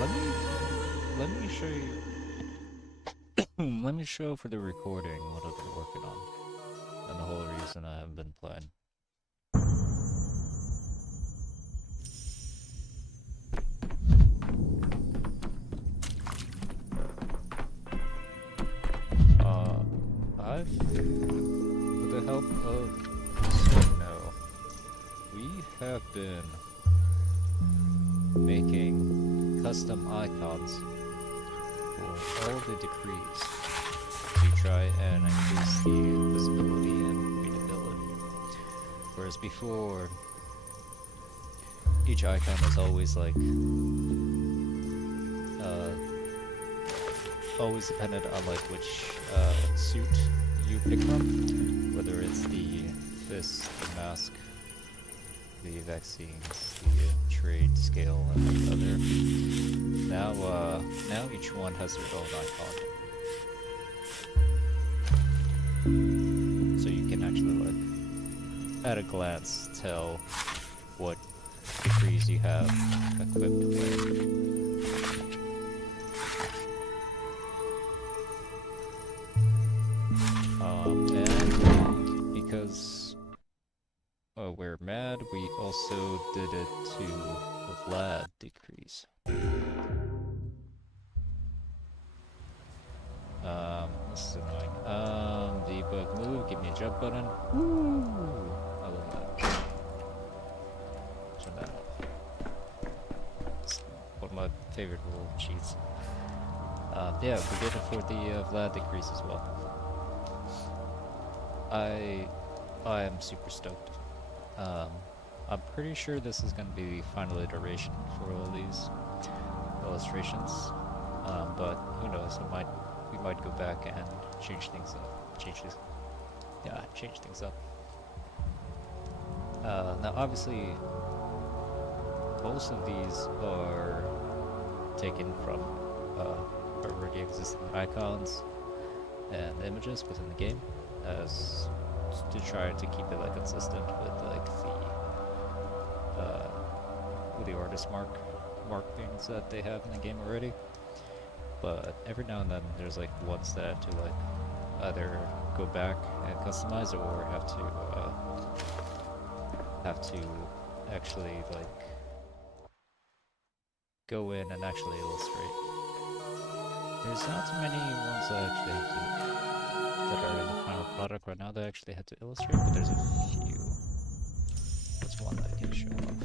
let me let me show you. Let me show for the recording what I've been working on, and the whole reason I haven't been playing. With the help of Sino, we have been making custom icons for all the decrees to try and increase the visibility and readability. Whereas before, each icon was always like always dependent on like which suit you pick from, whether it's the fist, the mask, the vaccines, the trade scale, and the other. Now each one has their own icon, so you can actually like at a glance tell what decrees you have equipped with. And because we're mad, we also did it to Vlad decrease. This is annoying. Debug move, give me a jump button. Woo! I love that. Turn that off. It's one of my favorite little cheats. Yeah, we did it for the Vlad decrease as well. I am super stoked. I'm pretty sure this is going to be the final iteration for all these illustrations, but who knows? We might go back and change things up. Change things up. Now, obviously, most of these are taken from already existing icons and images within the game, as to try to keep it like consistent with like the artist markings that they have in the game already. But every now and then there's like ones that have to like either go back and customize or have to actually like go in and actually illustrate. There's not too many ones that actually have to, that are in the final product right now that actually had to illustrate, but there's a few. There's one that I can show off.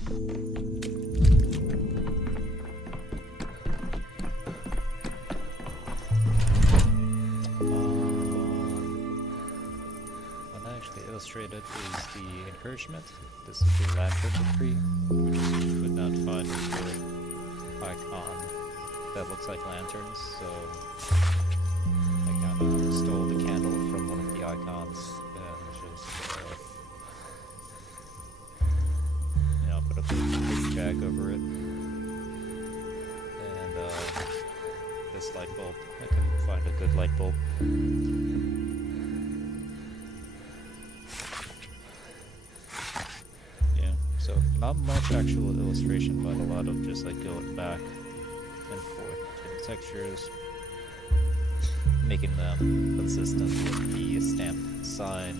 One that actually illustrated is the encouragement. This is the lantern decree, which you could not find a good icon that looks like lanterns, so I kind of stole the candle from one of the icons and just, you know, put a big jag over it. And this light bulb, I couldn't find a good light bulb. Yeah, so not much actual illustration, but a lot of just like going back and forth between the textures, making them consistent with the stamp sign.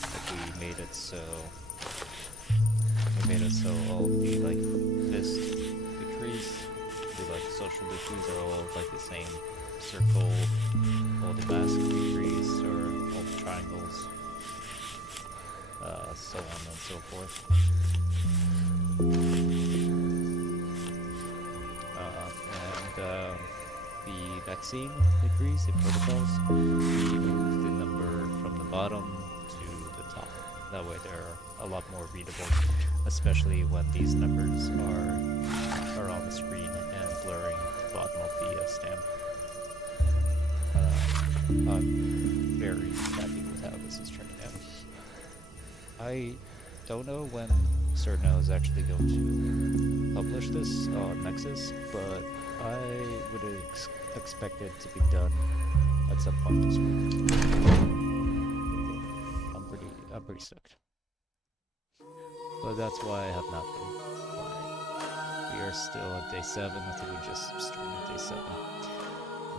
Like we made it so all of the like fist decrees, the like social decrees are all like the same circle, all the mask decrees are all the triangles, so on and so forth. The vaccine decrees, the protocols, we move the number from the bottom to the top. That way they're a lot more readable, especially when these numbers are on the screen and blurring the bottom of the stamp. I'm very happy with how this is turning out. I don't know when Cerno is actually going to publish this on Nexus, but I would expect it to be done at some point this week. I'm pretty stoked. But that's why I have not been playing. we are still at day 7. I think we just started day 7.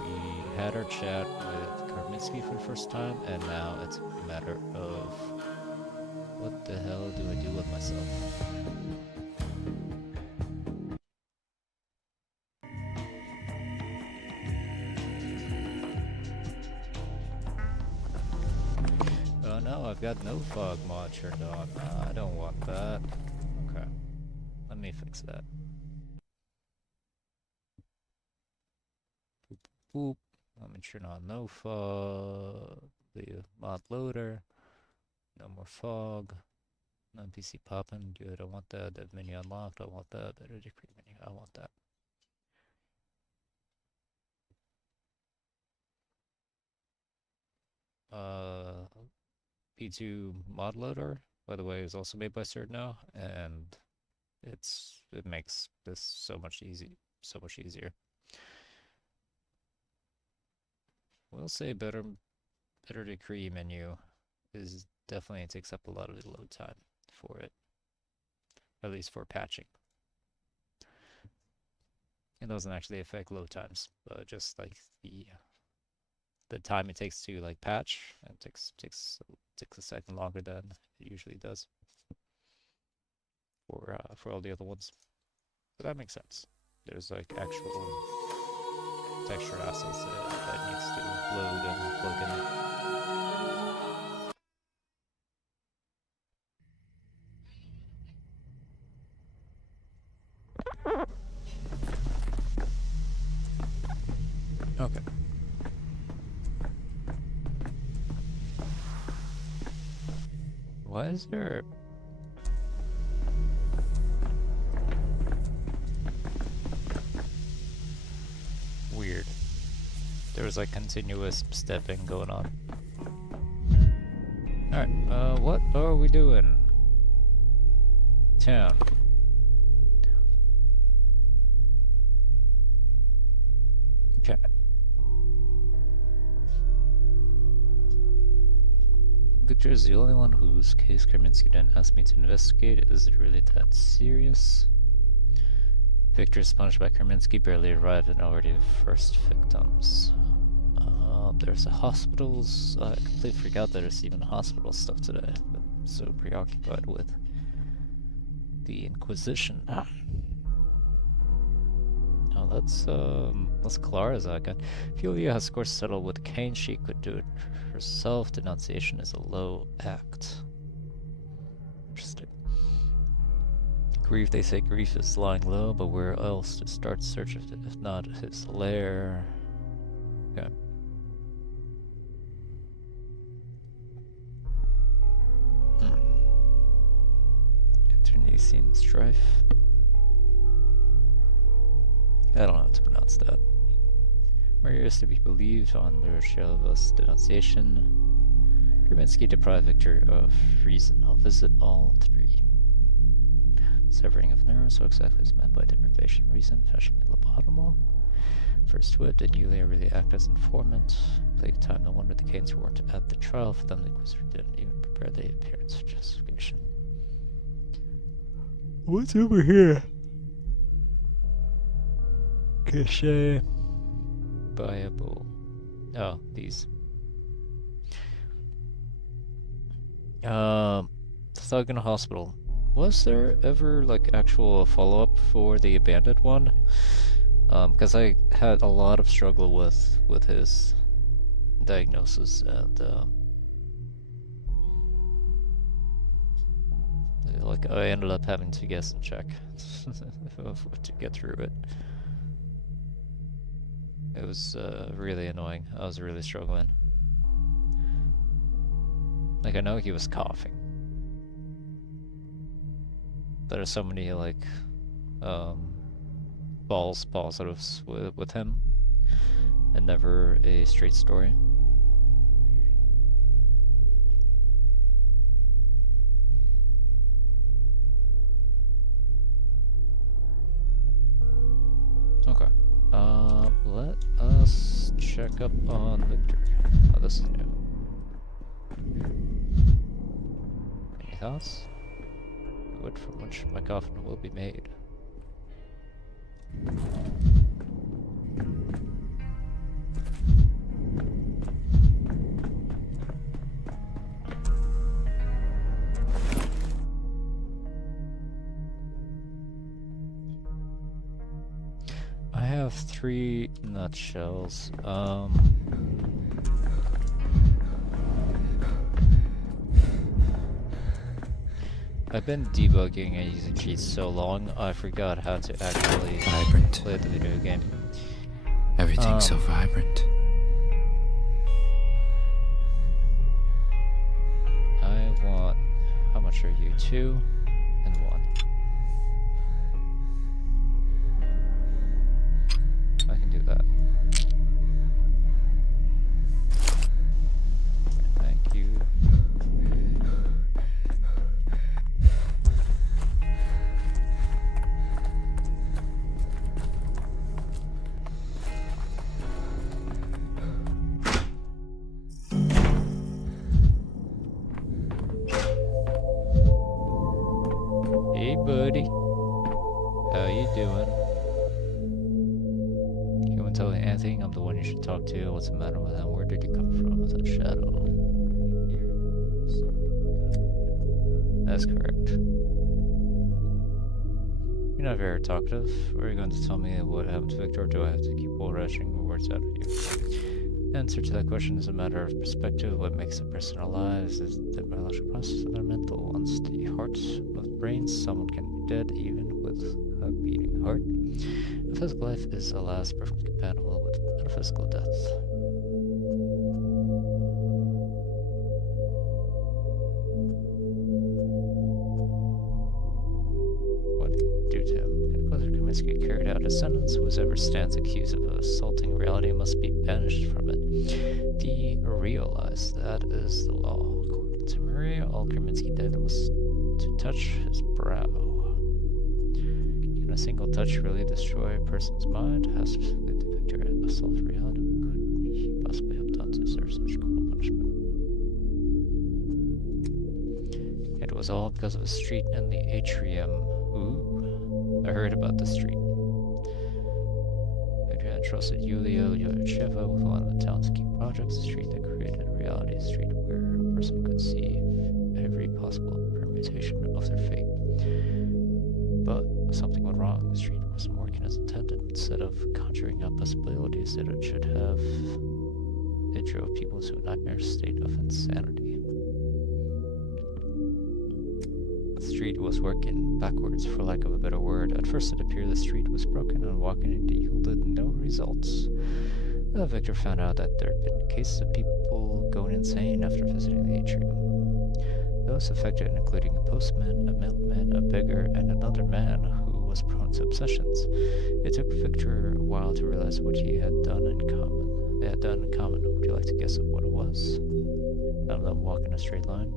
We had our chat with Karminski for the first time, and now it's a matter of what the hell do I do with myself? Oh no, I've got no fog mod turned on. I don't want that. Okay, let me fix that. Boop, boop. Let me turn on no fog. The mod loader. No more fog. No NPC popping. Good, I want that. Dev menu unlocked. I want that. Better decree menu. I want that. P2 mod loader, by the way, is also made by CerdNow, and it makes this so much easier. We'll say better decree menu is definitely takes up a lot of the load time for it, at least for patching. It doesn't actually affect load times, but just like the time it takes to like patch, it takes a second longer than it usually does for all the other ones. But that makes sense. There's like actual texture assets that needs to load and plug in. Okay. Why is there... Weird. There was like continuous stepping going on. Alright, what are we doing? Town. Okay. Victor is the only one whose case Karminski didn't ask me to investigate. Is it really that serious? Victor is punished by Karminski, barely arrived and already first victims. There's the hospitals. I completely forgot that there's even hospital stuff today. I've been so preoccupied with the Inquisition. Oh, that's Clara's icon. Fulia has of course settled with Kane. She could do it herself. Denunciation is a low act. Interesting. Grief, they say grief is lying low, but where else to start search if not his lair? Okay. Internecine strife. I don't know how to pronounce that. Murder is to be believed on the Shelva's denunciation. Karminski deprived Victor of reason. I'll visit all 3. Severing of nerves, so exactly is meant by deprivation of reason. Fashionably lobotomal. First wit, did Yulia really act as informant? Plague time, no wonder the Canes weren't at the trial. For them, the Inquisitor didn't even prepare the appearance of justification. What's over here? Cachet. Buyable. Oh, these. Thuggen Hospital. Was there ever like actual follow-up for the abandoned one? Because I had a lot of struggle with his diagnosis, and like I ended up having to guess and check to get through it. It was really annoying. I was really struggling. Like I know he was coughing. There are so many like false positives with him, and never a straight story. Okay. Let us check up on Victor. Oh, this is new. Any thoughts? Wood from which my coffin will be made. 3 nutshells. I've been debugging and using cheats so long, I forgot how to actually play the video game. Everything's so vibrant. I want... How much are you? 2 and 1. I can do that. Thank you. Hey buddy, how you doing? You want to tell me anything? I'm the one you should talk to. What's the matter with him? Where did he come from? With that shadow? That's correct. You're not very talkative. Are you going to tell me what happened to Victor, or do I have to keep bull rushing words out of you? The answer to that question is a matter of perspective. What makes a person alive is the biological process of their mental ones. The heart with brains. Someone can be dead even with a beating heart. A physical life is, alas, perfectly compatible with metaphysical death. What did you do to him? Composer Kaminsky carried out a sentence. Whoever stands accused of assaulting reality must be banished from it. Derealized. That is the law. According to Maria, all Kaminsky did was to touch his brow. Can a single touch really destroy a person's mind? How specifically did Victor assault reality? Could he possibly have done to deserve such cruel punishment? It was all because of a street in the atrium. Ooh, I heard about the street. Victor had trusted Yulia Yurcheva with one of the town's key projects, a street that created a reality, a street where a person could see every possible permutation of their fate. But something went wrong. The street wasn't working as intended. Instead of conjuring up possibilities that it should have, it drove people to a nightmare state of insanity. The street was working backwards, for lack of a better word. At first it appeared the street was broken and walking it yielded no results. Victor found out that there had been cases of people going insane after visiting the atrium. Those affected including a postman, a milkman, a beggar, and another man who was prone to obsessions. It took Victor a while to realize what he had done in common. They had done in common. Would you like to guess at what it was? None of them walk in a straight line.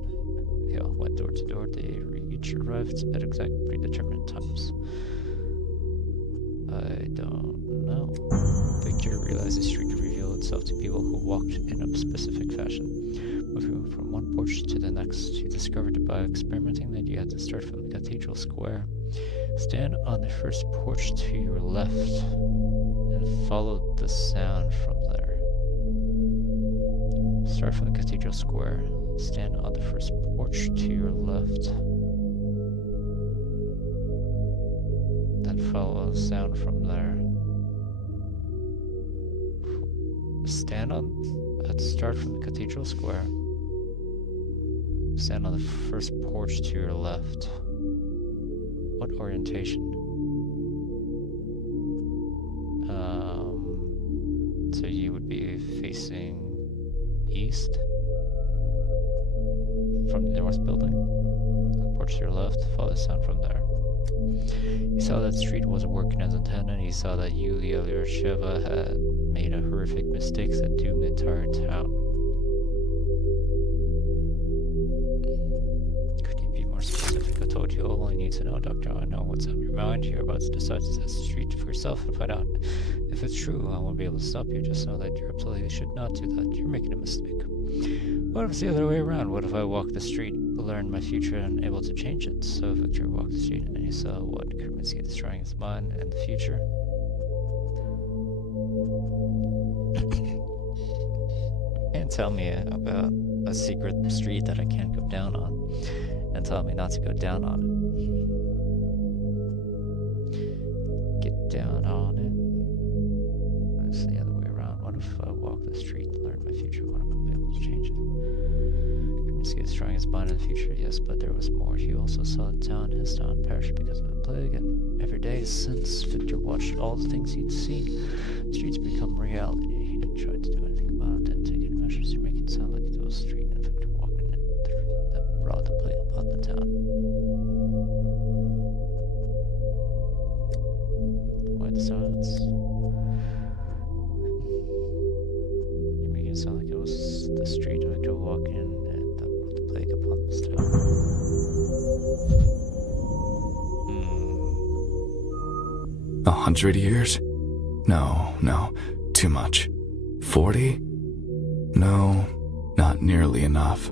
They all went door to door. They each arrived at exact predetermined times. I don't know. Victor realized the street could reveal itself to people who walked in a specific fashion. Moving from one porch to the next, he discovered by experimenting that you had to start from the cathedral square. Stand on the first porch to your left and follow the sound from there. Start from the cathedral square. Stand on the first porch to your left. Then follow the sound from there. Start from the cathedral square. Stand on the first porch to your left. What orientation? So you would be facing east from the north building. The porch to your left, follow the sound from there. He saw that the street wasn't working as intended. He saw that Yulia Yurcheva had made a horrific mistake that doomed the entire town. Could you be more specific? I told you all I need to know, Doctor. I know what's on your mind. You're about to decide to test the street for yourself and find out if it's true. I won't be able to stop you. Just know that you absolutely should not do that. You're making a mistake. What if it's the other way around? What if I walk the street, learn my future, and able to change it? So Victor walked the street and he saw what Kaminsky destroying his mind and the future. And tell me about a secret street that I can't go down on, and tell me not to go down on it. Get down on it. future, one of them be able to change it. Kaminsky is trying his bond in the future, yes, but there was more. He also saw his town perish because of the plague, and every day since, Victor watched all the things he'd seen. The streets become reality. He didn't try to do anything about it, didn't take any measures to make it sound like it was a street, and Victor walked in it that brought the plague upon the town. Why the silence? You make it sound like it was the street Victor walked in and that brought the plague upon this town. 100 years? No, too much. 40? No, not nearly enough.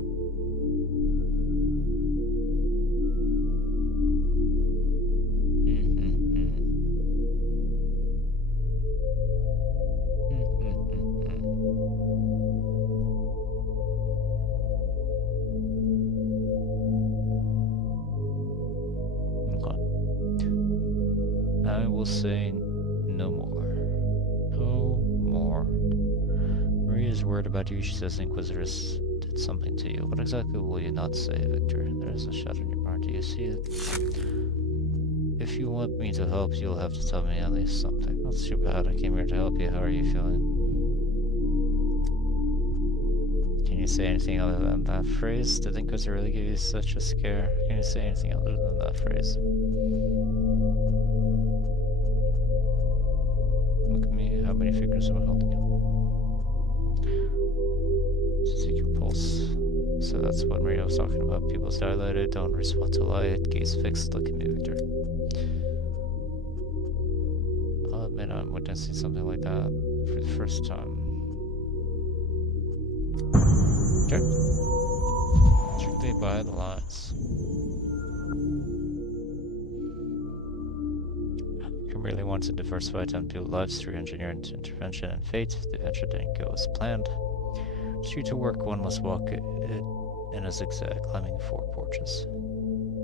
I will say no more. No more. Maria is worried about you. She says the Inquisitors did something to you. What exactly will you not say, Victor? There is a shadow in your heart. Do you see it? If you want me to help, you'll have to tell me at least something. That's too bad. I came here to help you. How are you feeling? Can you say anything other than that phrase? Did the Inquisitor really give you such a scare? Can you say anything other than that phrase? Look at me. How many fingers am I holding up? Take your pulse. So that's what Maria was talking about. Pupils dilated, don't respond to light, gaze fixed. Look at me, Victor. I'll admit I'm witnessing something like that for the first time. Okay. Strictly by the lines. You really want to diversify 10 people's lives through engineering intervention and fate. The adventure didn't go as planned. Street to work, one must walk it in a zigzag, climbing 4 porches.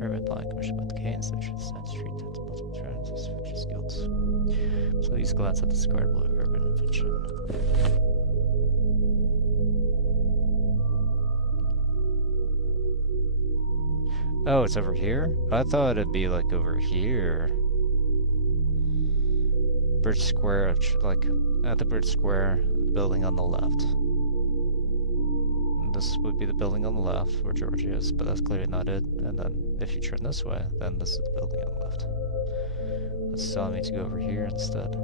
Urban plan commissioned by the Canes, the Side Street, and multiple trends, Fitch's guilds. Please glance at the squared blue urban invention. Oh, it's over here? I thought it'd be like over here. Bridge Square, like at the Bridge Square, the building on the left. And this would be the building on the left where George is, but that's clearly not it. And then if you turn this way, then this is the building on the left. It's telling me to go over here instead.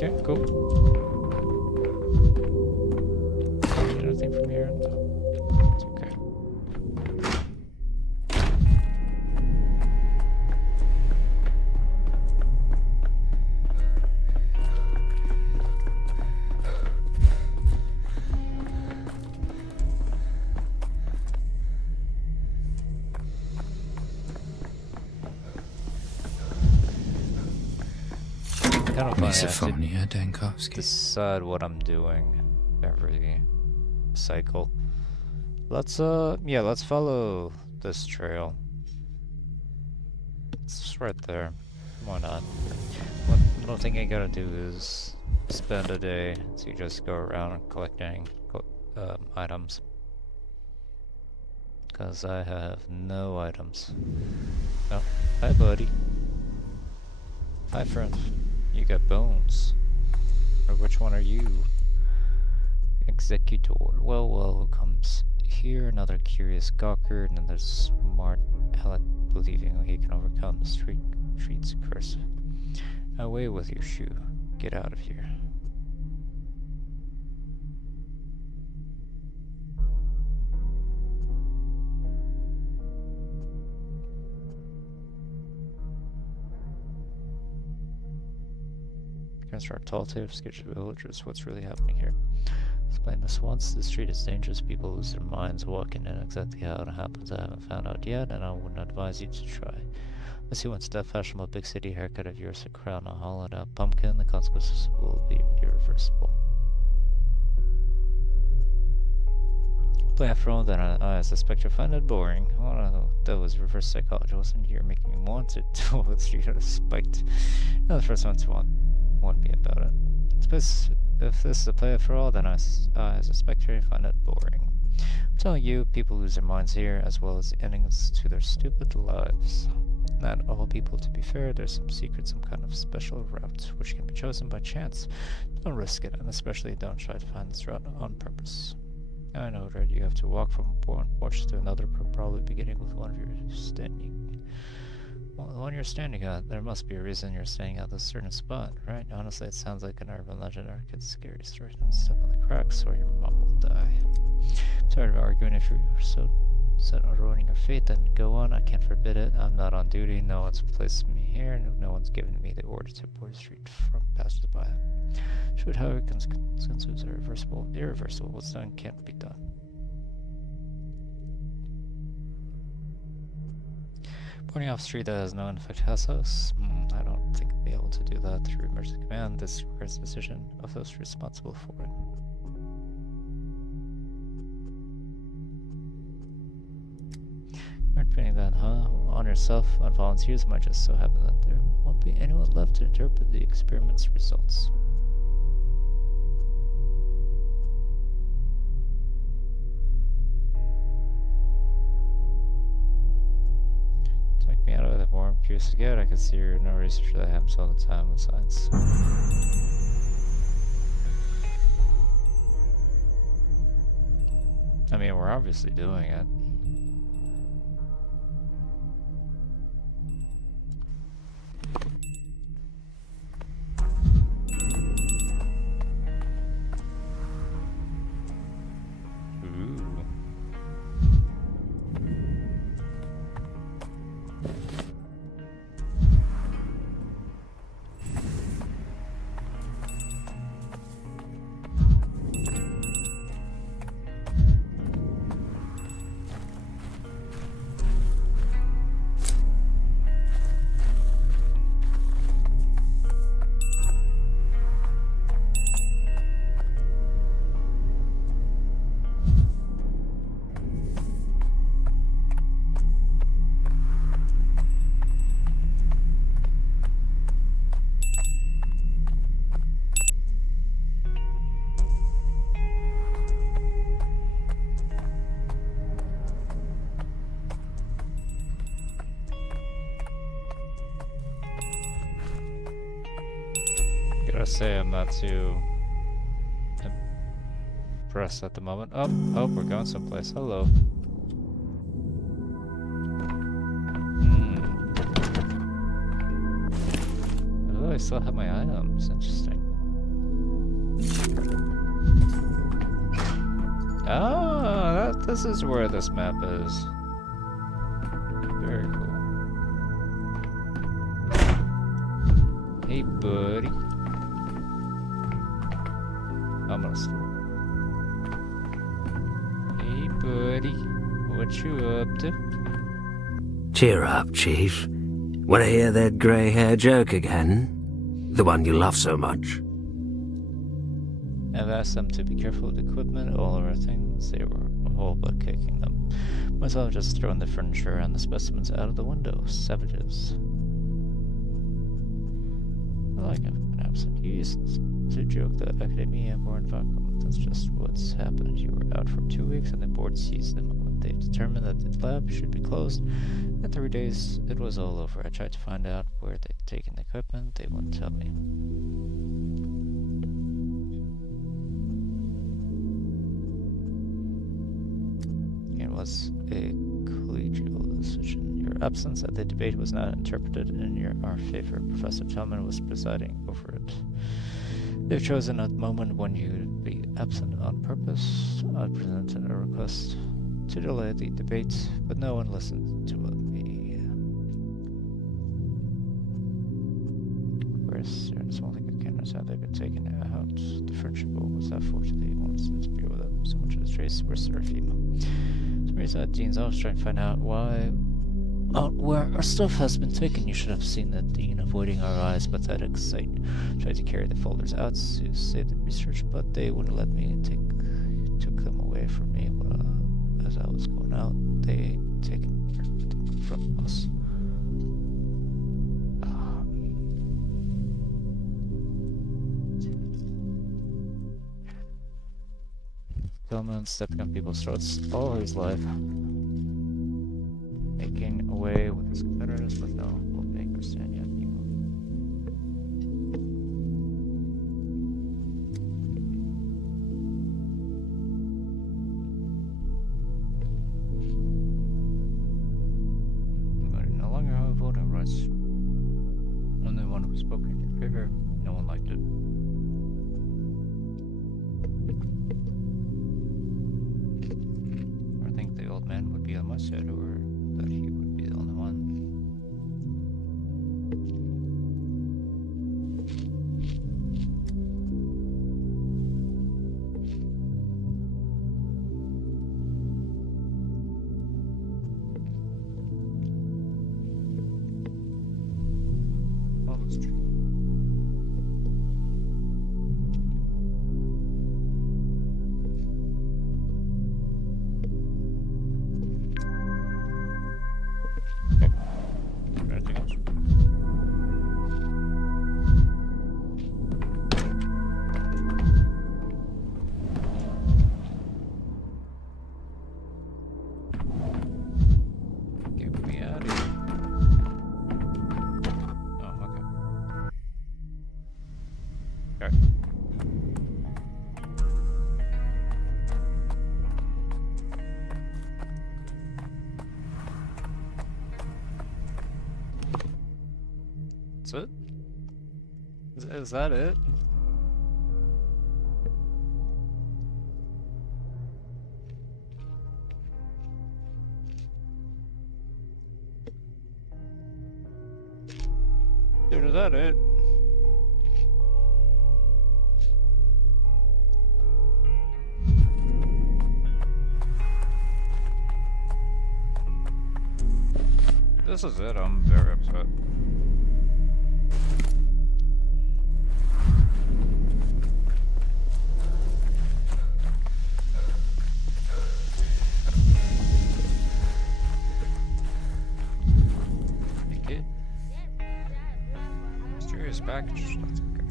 Okay, cool. Get anything from here? No. It's okay. Kind of funny, I have to Misophonia, Dankovsky. decide what I'm doing every cycle. Let's follow this trail. It's right there. Why not? What I don't think I gotta do is spend a day to just go around collecting items. Because I have no items. Oh, hi buddy. Hi friend. You got bones. Or which one are you? Executor. Well, who comes here? Another curious gawker, and then there's smart Alec believing he can overcome the street's curse. Away with your shoe. Get out of here. Construct tall tales, sketch of villagers. What's really happening here? Explain this once. The street is dangerous. People lose their minds walking in. Exactly how it happens, I haven't found out yet, and I wouldn't advise you to try. Let's see, once that fashionable big city haircut of yours, a crown, a hollowed out pumpkin, the consequences will be irreversible. Play after all, then I suspect you'll find it boring. Well, that was reverse psychology, wasn't it? You're making me want it. Let's treat it spiked. You're the first one to want me about it. Suppose if this is a play after all, then I suspect you'll find it boring. I'm telling you, people lose their minds here, as well as the endings to their stupid lives. Not all people, to be fair. There's some secret, some kind of special route, which can be chosen by chance. Don't risk it, and especially don't try to find this route on purpose. I know that you have to walk from one porch to another, probably beginning with one you're standing. Well, the one you're standing at, there must be a reason you're staying at this certain spot, right? Honestly, it sounds like an urban legend or a kid's scary story. Don't step on the cracks or your mom will die. I'm tired of arguing. If you're so set on ruining your fate, then go on. I can't forbid it. I'm not on duty. No one's placed me here, and no one's given me the order to board the street from passersby. Should, however, consensus are irreversible. What's done can't be done. Boarding off a street that has no infect house. I don't think I'll be able to do that through emergency command. This requires the decision of those responsible for it. Aren't putting that, on yourself, on volunteers. Might just so happen that there won't be anyone left to interpret the experiment's results. Take me out of the more I'm curious to get. I can see you're no researcher that happens all the time with science. I mean, we're obviously doing it. Gotta say, I'm not too impressed at the moment. Oh, we're going someplace. Hello. Oh, I still have my items. Interesting. Oh, this is where this map is. Very cool. Hey, buddy. I'm gonna sleep. Hey, buddy. What you up to? Cheer up, Chief. Want to hear that grey hair joke again? The one you love so much? I've asked them to be careful with equipment, all of our things. They were all but kicking them. Myself just throwing the furniture and the specimens out of the window. Savages. I like it. Absent. You used to joke that Academia weren't vacuum. That's just what's happened. You were out for 2 weeks and the board seized them. They determined that the lab should be closed. In 3 days, it was all over. I tried to find out where they'd taken the equipment. They wouldn't tell me. It was a collegial decision. Your absence at the debate was not interpreted in our favor. Professor Tillman was presiding over it. They've chosen a moment when you'd be absent on purpose. I presented a request to delay the debate, but no one listened to me. Whereas there's one thing I can't understand. They've been taken out. The friendship was that fortunately wants to interfere with it. So much as Trace were Seraphima. Some reason at Dean's office trying to find out where our stuff has been taken. You should have seen the Dean avoiding our eyes. Pathetic sight. Tried to carry the folders out to save the research, but they wouldn't let me. Took them away from me. as I was going out, they taken everything from us. Tillman stepping on people's throats all his life, making away with his competitors, but no will make her stand yet. But no longer have voting rights. Only one who spoke in your favor. No one liked it. I think the old man would be on my side, or that he would be the only one. Oh, that's true. Anything else? Get me out of here. Oh, okay. Okay. That's it? Is that it? Dude, is that it? This is it, I'm very upset. Hey kid. Mysterious package. That's okay.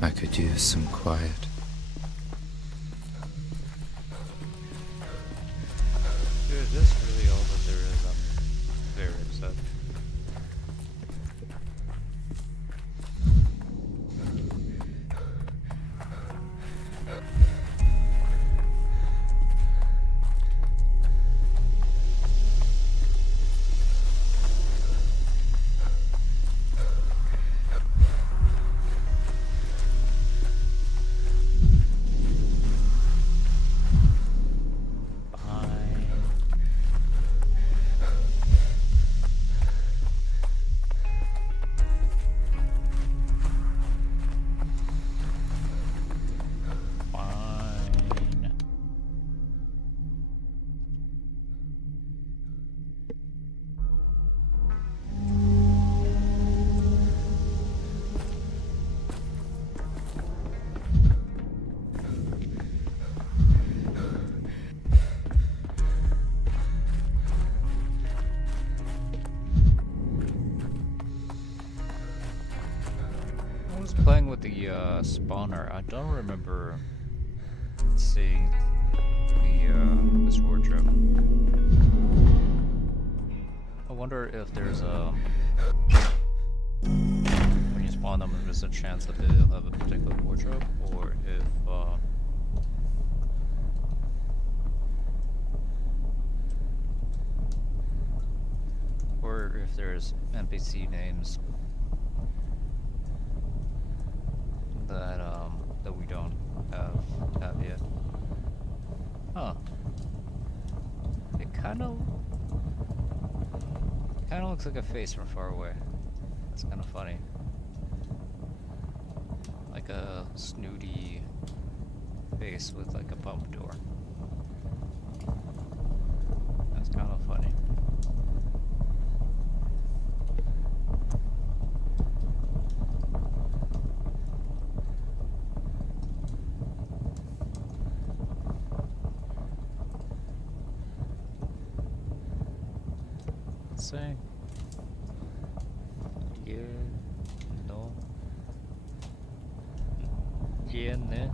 I could use some quiet. Dude, is this really all that there is? I'm very upset. Fine. I was playing with the spawner. I don't remember seeing the this wardrobe. I wonder if there's a when you spawn them, if there's a chance that they'll have a particular wardrobe, or if there's NPC names that that we don't have yet. Huh. It kinda looks like a face from far away. That's kinda funny. Like a snooty face with like a bump door. That's kinda funny. Let's say. Yeah. No. Yeah, ne.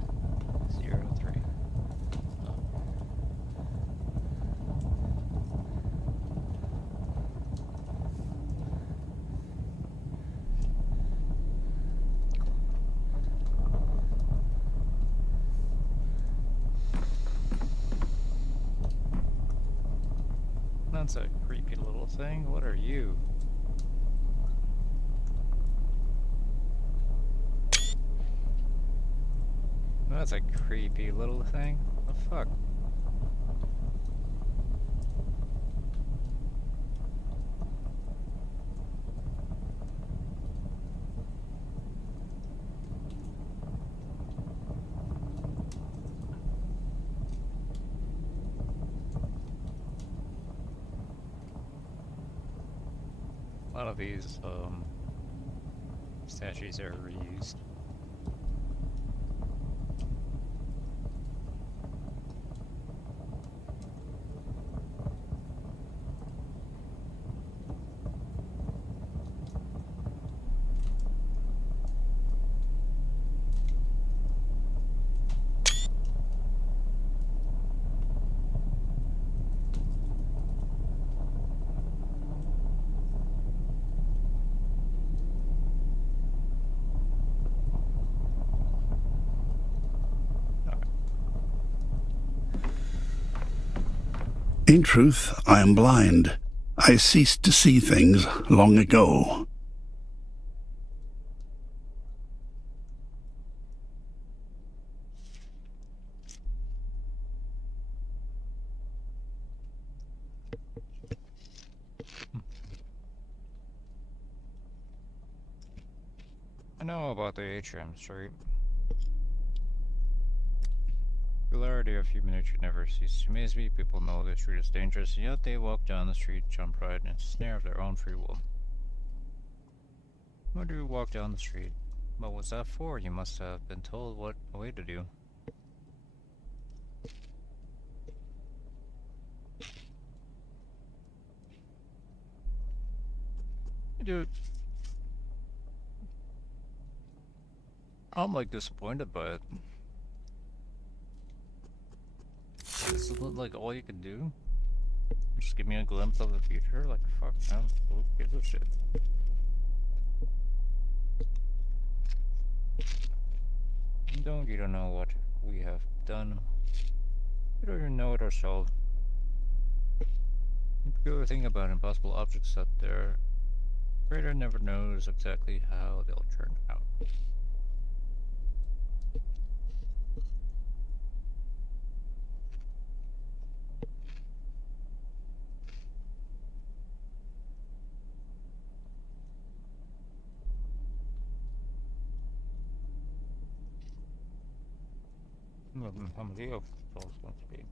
03. Oh. That's a creepy little thing. What are you? That's a creepy little thing. What the fuck? A lot of these statues are reused. In truth, I am blind. I ceased to see things long ago. I know about the Atrium Street. Regularity of human nature never ceases to amaze me. People know the street is dangerous, and yet they walk down the street, jump right into the snare of their own free will. Why do you walk down the street? What was that for? You must have been told what way to do. Dude, I'm like disappointed by it. This is like all you can do? Just give me a glimpse of the future? Like, fuck, man. Who gives a shit? You don't know what we have done. We don't even know it ourselves. The peculiar thing about impossible objects is that their creator never knows exactly how they'll turn out. Somebody else is also going to be.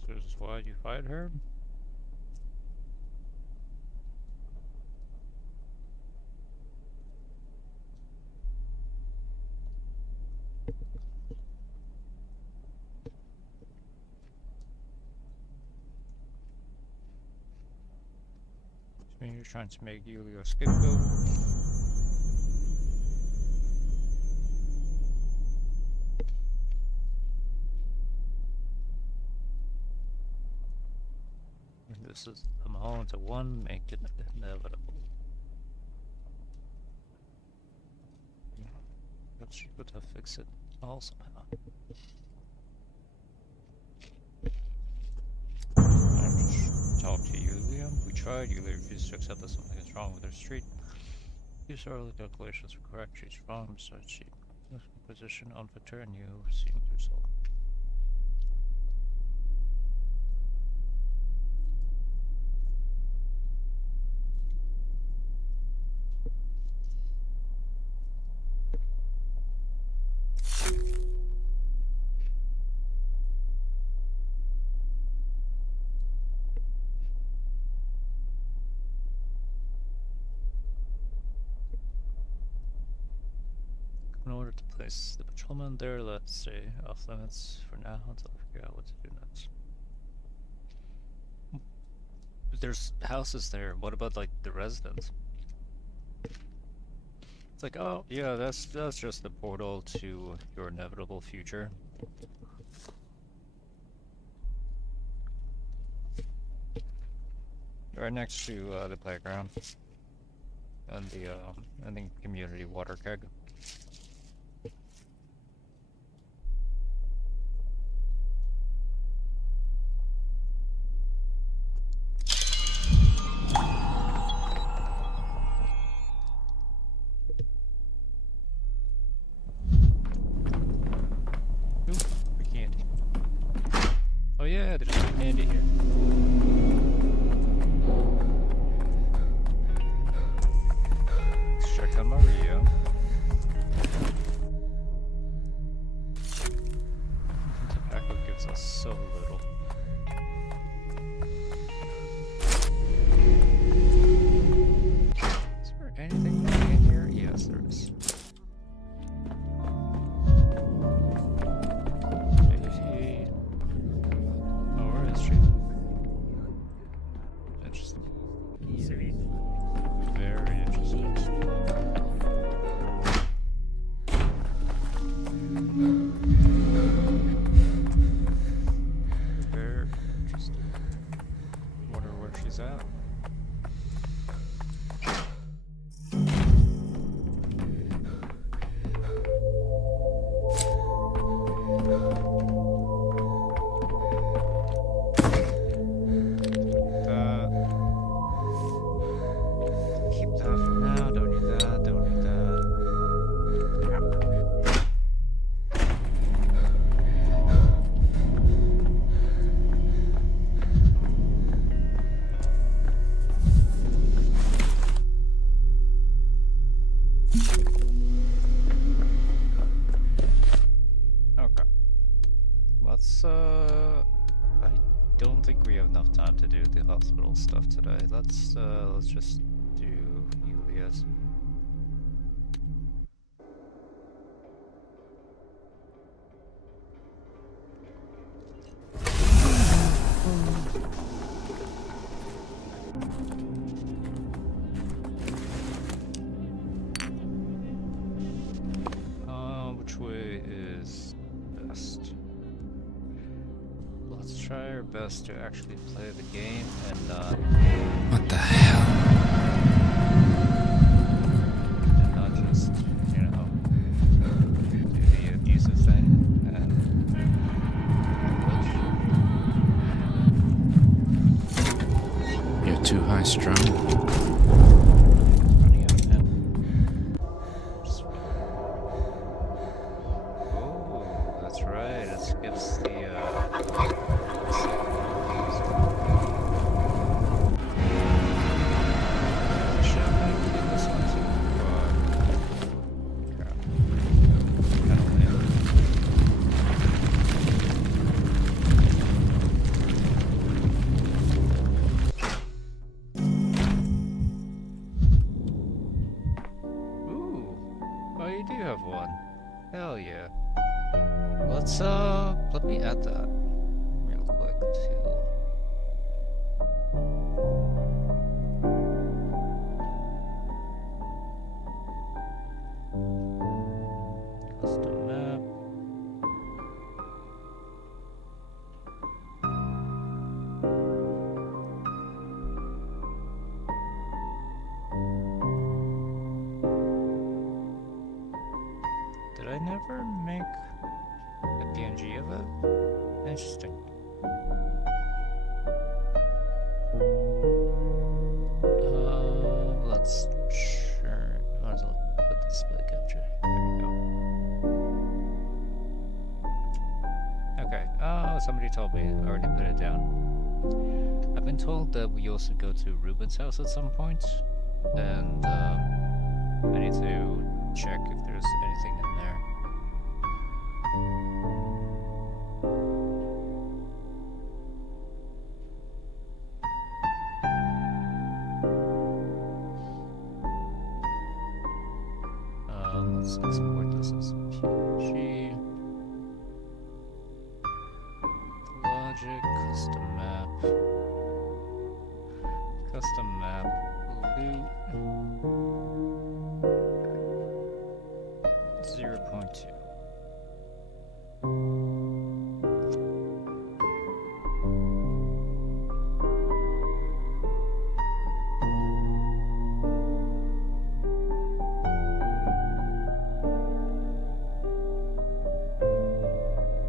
So this is why you fight her? You're trying to make Yulia a scapegoat. This is the moment of one, make it inevitable. But she could have fixed it all somehow. I just talked to Yulia. We tried. Yulia refused to accept that something is wrong with her street. These early calculations were correct. She's wrong, besides she was in position unfit to and you seem to resolve. In order to place the patrolman there, let's stay off limits for now until we figure out what to do next. There's houses there. What about like the residents? It's like, oh yeah, that's just the portal to your inevitable future. Right next to the playground and the community water keg. Ooh, free candy. Oh yeah, there's free candy here. Let's check on Maria. Tobacco gives us so little. Is there anything in here? Yes, there is. Hey. Oh, where is she? Interesting. Very interesting. Very interesting. Wonder where she's at. Keep that for now. Don't need that. Don't need that. Okay. Let's I don't think we have enough time to do the hospital stuff today. Let's just do Yulia's. Which way is best? Let's try our best to actually play the game and not What the hell? just, you know, do the abusive thing and glitch. You're too high strung. Running out of pen. Just- Oh, that's right. It skips the shit, I can do this one too. Crap. Kinda lame. Ooh. Oh, you do have one. Hell yeah. Let's, let me add that real quick too. Custom map. Did I never make a PNG of it? Interesting. Let's sure. Might as well put the display capture. There we go. Okay. Oh, somebody told me. I already put it down. I've been told that we also go to Ruben's house at some point, and I need to check if there's anything in there. Let's export this as PNG. Logic, custom map. Custom map, loot. 0.2.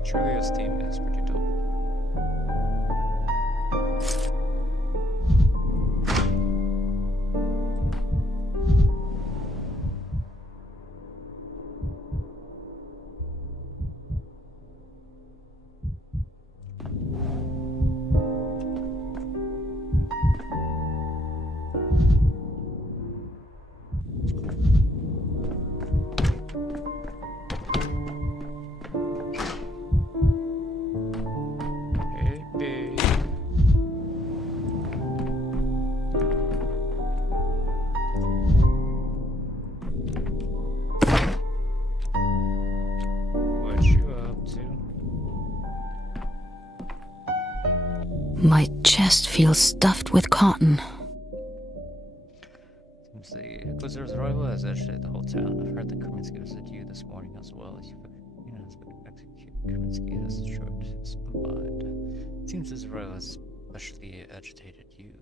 Trivia Steam is pretty dope. My chest feels stuffed with cotton. Seems the Inquisitor's rival has agitated the whole town. I've heard that Kaminsky was at you this morning as well. You know, has been executed. Kaminsky has destroyed his mind. Seems his rival has especially agitated you.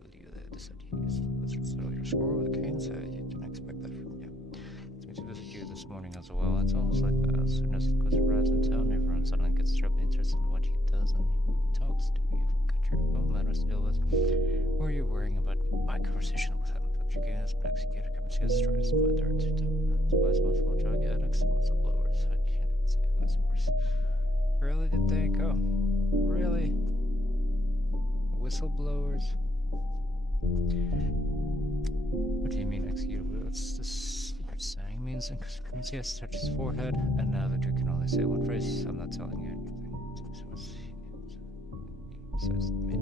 They said he used your score with Kane, so you didn't expect that from you. It's me to visit you this morning as well. It's almost like that. As soon as the Inquisitor arrives in town, everyone suddenly gets terribly interested in what he does and who he talks to. You've got your own matters to deal with. Or are you worrying about my conversation with him? Victor Kane has been executed. Kaminsky has destroyed his mind. There are two spies, both full of drug addicts and whistleblowers. I can't even say who is worse. Really, did they go? Really? Whistleblowers? What do you mean executed? What's this you're saying? Means Kaminsky has touched his forehead, and now Victor can only say one phrase. I'm not telling you anything. He says to me.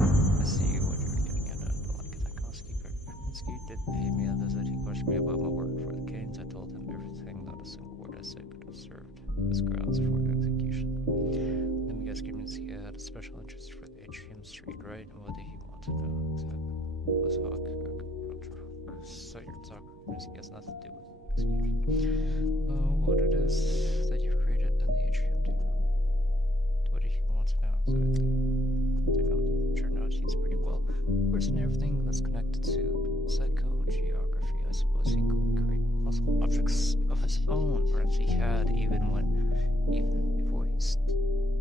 I see what you're getting at. I don't like that Kaminsky did pay me a visit. He questioned me about my work for the Canes. I told him everything, not a single word I said could have served as grounds for execution. Let me guess, Kaminsky had a special interest for the Atrium Street, right? And what did he want to know exactly? Was Hawk so you're talking Kaminsky has nothing to do with execution. What it is that you've created and the Atrium do. What did he want to know exactly? Technology turned out he's pretty well versed in everything that's connected to psychogeography. I suppose he could create possible objects of his own. Perhaps he had, even before he's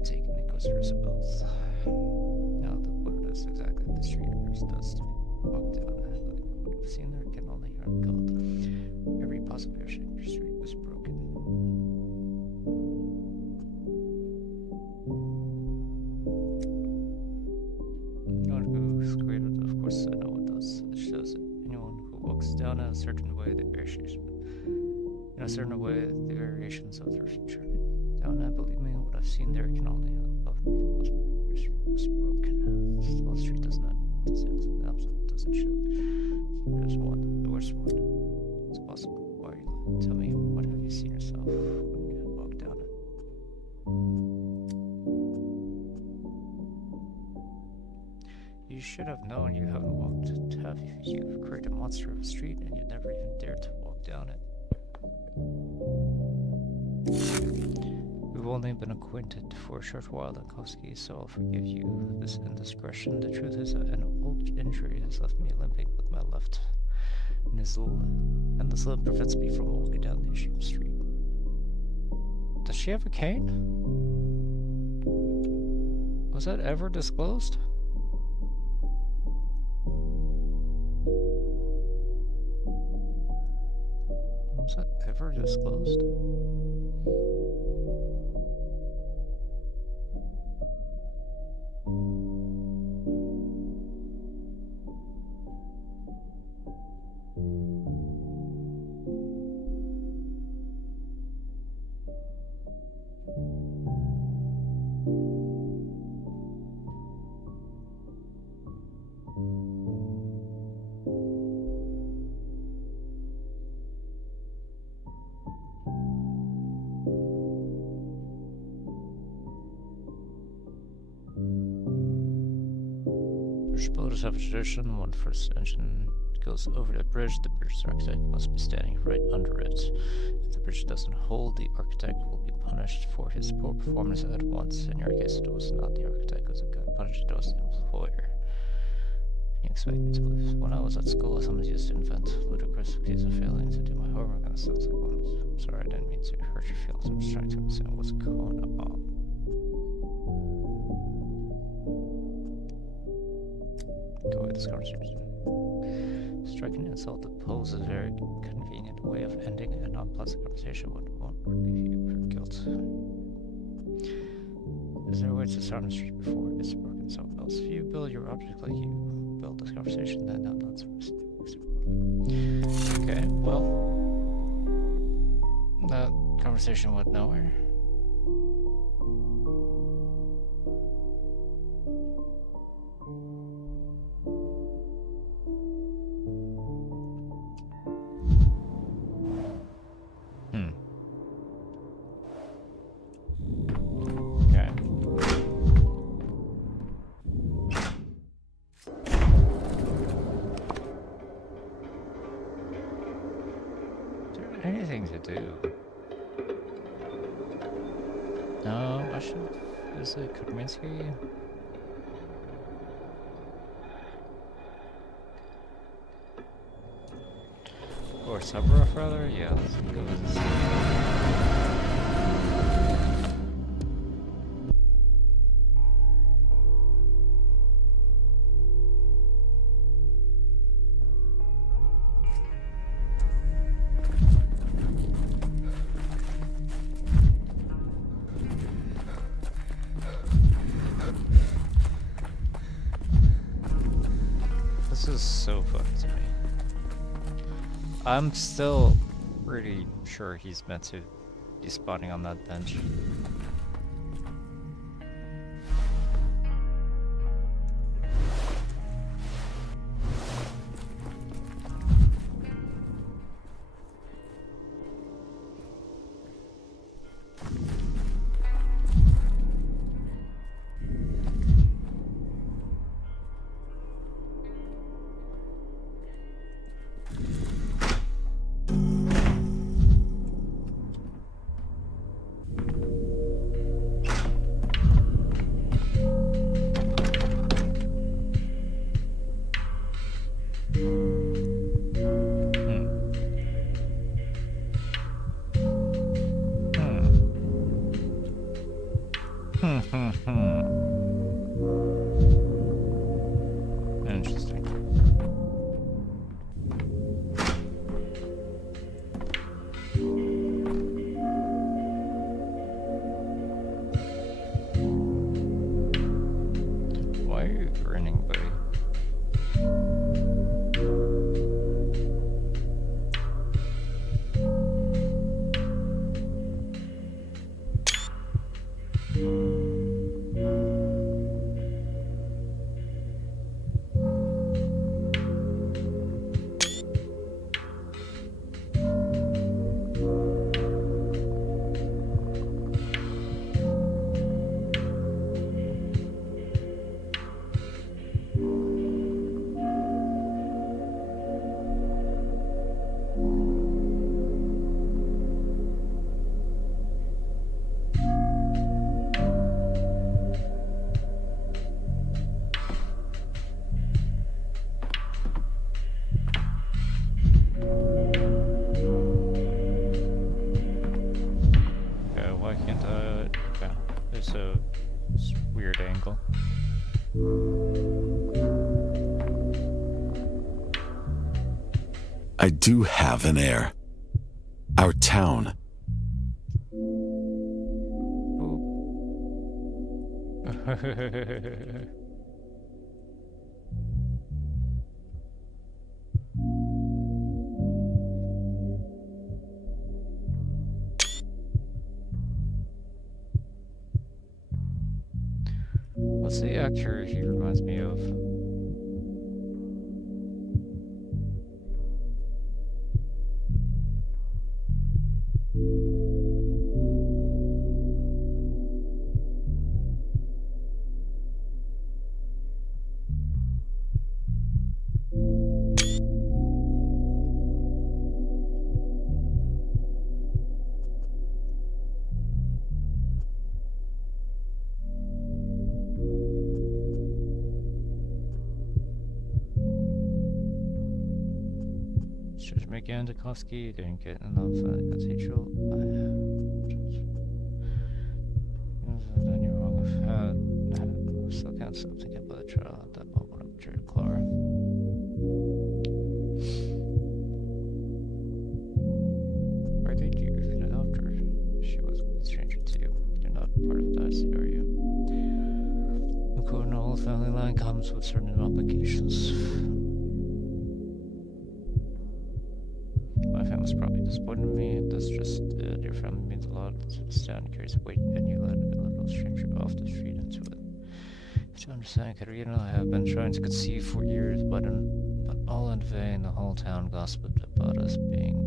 taken the Inquisitor's oath. Now, what it is exactly that the street does to walk down. What we've seen there can only hear God. Every possible shape in your street was broken. Who's created it? Of course, I know it does. It shows that anyone who walks down in a certain way, the variations of their future. Down, believe me, what I've seen there can only have your street was broken. The whole street doesn't show. There's one, the worst one. It's possible. Why are you lying? Tell me, what have you seen yourself when you walk down it? You should have known you haven't walked it. Have you? You've created a monster of a street and you never even dared to walk down it. only been acquainted for a short while, Dankovsky, so I'll forgive you this indiscretion. The truth is, an old injury has left me limping with my left nizzle, and this limp prevents me from walking down the Isham Street. Does she have a cane? Was that ever disclosed? Was that ever disclosed? British builders have a tradition. When first engine goes over the bridge architect must be standing right under it. If the bridge doesn't hold, the architect will be punished for his poor performance at once. In your case, it was not the architect who got punished, it was the employer. You expect me to believe? When I was at school, someone used to invent ludicrous excuse of failing to do my homework, and it sounds like one. I'm sorry, I didn't mean to hurt your feelings. I'm just trying to understand what's going on. Go with this conversation. Striking insult that poses a very convenient way of ending a non-pleasant conversation when one won't relieve you of your guilt. Is there a way to start on the street before it gets broken someone else? If you build your object like you build this conversation, then I'm not supposed to. Okay, well, that conversation went nowhere. Anything to do? No, I should. Is it Kudminski? Or Subaroff, rather? Yeah, let's go with this. This is so funny to me. I'm still pretty sure he's meant to be spawning on that bench. I do have an heir. Our town. What's the actor he reminds me of? Judge Gandakovsky didn't get enough cathedral. Then you're wrong with that. I still can't stop thinking about the trial at that moment of Jared Clara. Why did you even after she was a stranger to you? You're not part of the dynasty, are you? The Cornwall family line comes with certain obligations. My family's probably disappointed in me. That's just it. Your family means a lot. Stan carries weight, and you let a little stranger off the street into it. To understand, Katerina, I have been trying to conceive for years, but all in vain. The whole town gossiped about us being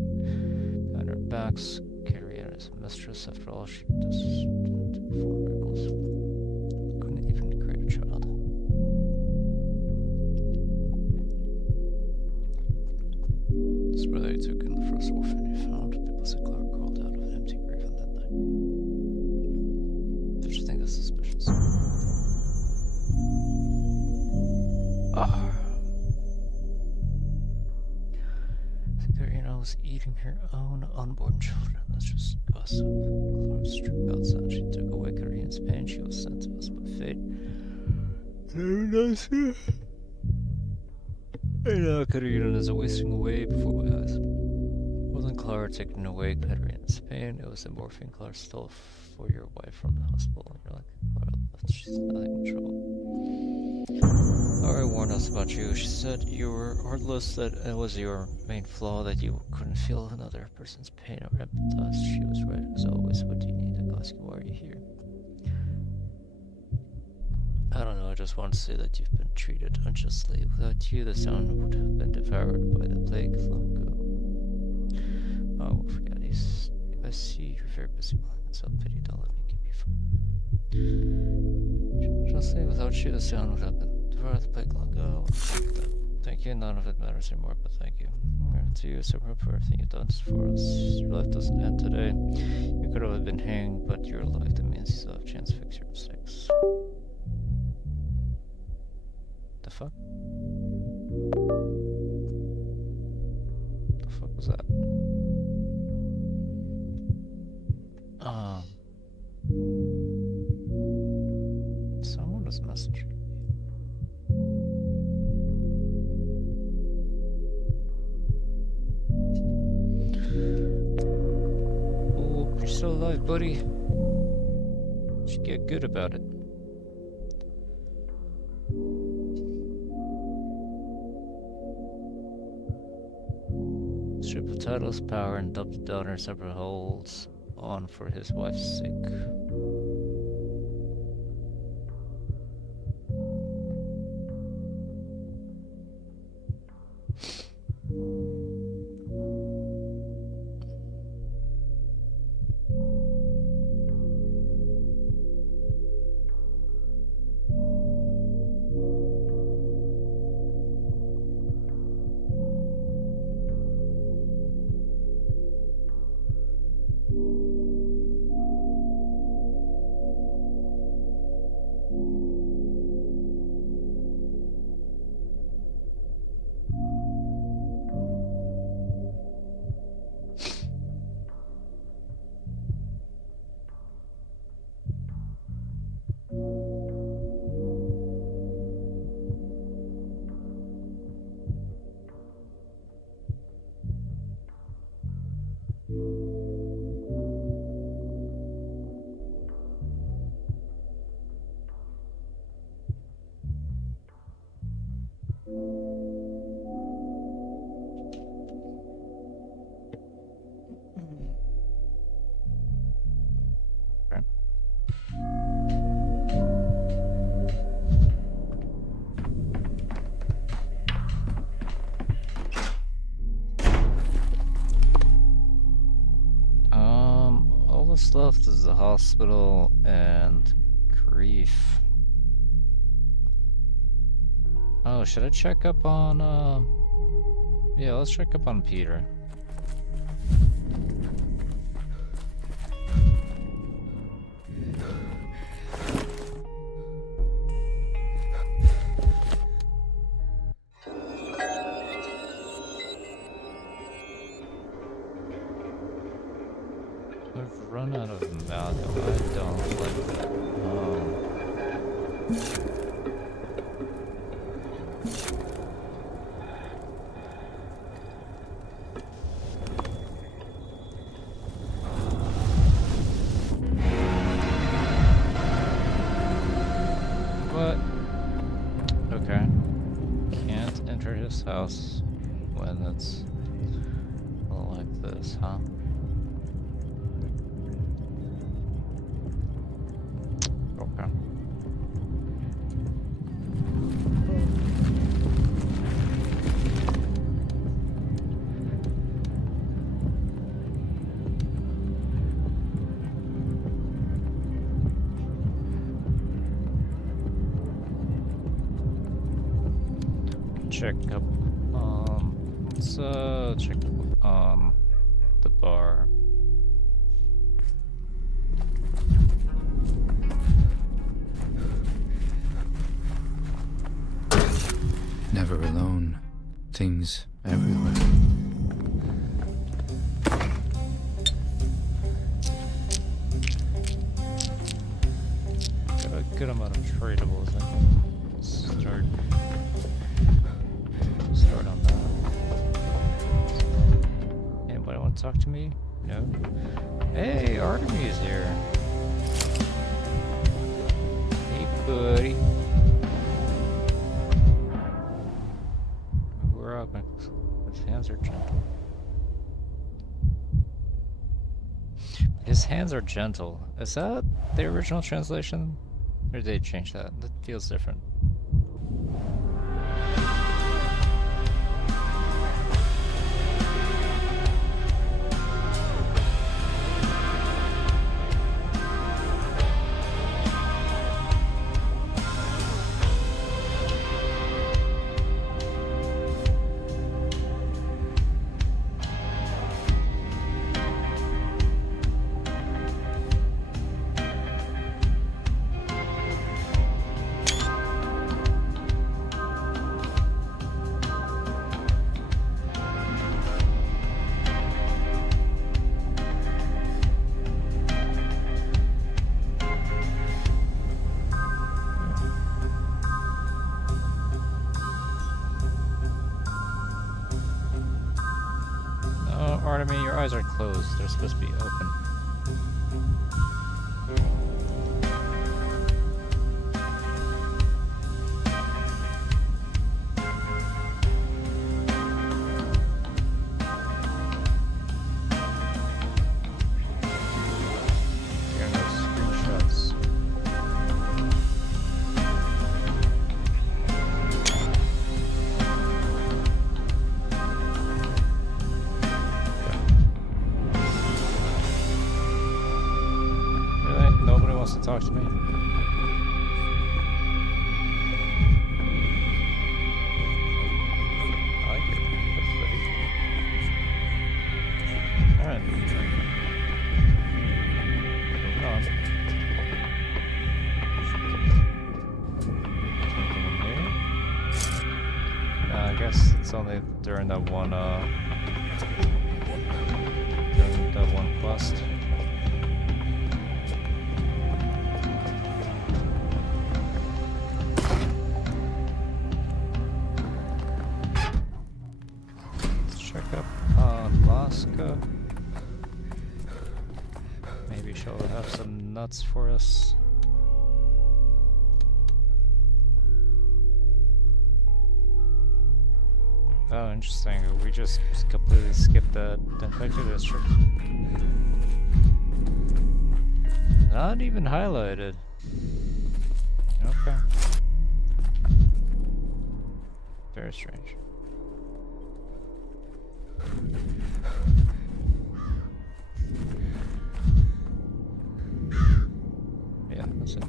behind our backs. Katerina is a mistress. After all, she didn't perform miracles. Couldn't even create a child. This brother he took in the first orphan he found. People said Clark crawled out of an empty grave on that night. Don't you think that's suspicious? I think Karina was eating her own unborn children. That's just gossip. Clark's true godson. She took away Karina's pain. She was sent to us by fate. And now Katerina is wasting away before my eyes. It wasn't Clara taking away Katerina's pain, it was the morphine Clara stole for your wife from the hospital. And you're like, Clara left, she's not in trouble. Clara warned us about you. She said you were heartless, that it was your main flaw, that you couldn't feel another person's pain or empathize. She was right as always. What do you need? I ask you, why are you here? I don't know, I just want to say that you've been treated unjustly. Without you, the town would have been devoured by the plague long ago. Oh, I won't forget. I see you're very busy. It's a pity, don't let me keep you from. Just say, without you, the town would have been devoured by the plague long ago. Thank you, none of it matters anymore, but thank you. To you, Sarah, for everything you've done for us. Your life doesn't end today. You could have been hanged, but you're alive. That means you still have a chance to fix your mistakes. The fuck? The fuck was that? Someone was messaging me. Oh, you're still alive, buddy. You should get good about it. Strip of titles, power, and dubbed the daughter separate holds on for his wife's sake. Okay. All that's left is the hospital and grief. Oh, should I check up on, yeah, let's check up on Peter. I've run out of Malcolm. I don't like that. What? Okay. Can't enter his house when it's like this, huh? Okay. Check up, let's check the bar. Never alone. Things everywhere. Got a good amount of tradables. I can start on that. Anybody want to talk to me? No. Hey, Artemis is here. Hey, buddy. We're up. His hands are gentle. His hands are gentle. Is that the original translation? Or did they change that? That feels different. Artemis, your eyes are closed. They're supposed to be open. Here are no screenshots. To talk to me. I like it. That's pretty. Alright. Moving on. Anything in here? I guess it's only during that one quest. Check up on Laska. Shall have some nuts for us. Oh, interesting. We just completely skipped the infected district. Not even highlighted. Okay. Very strange. Yeah, that's it.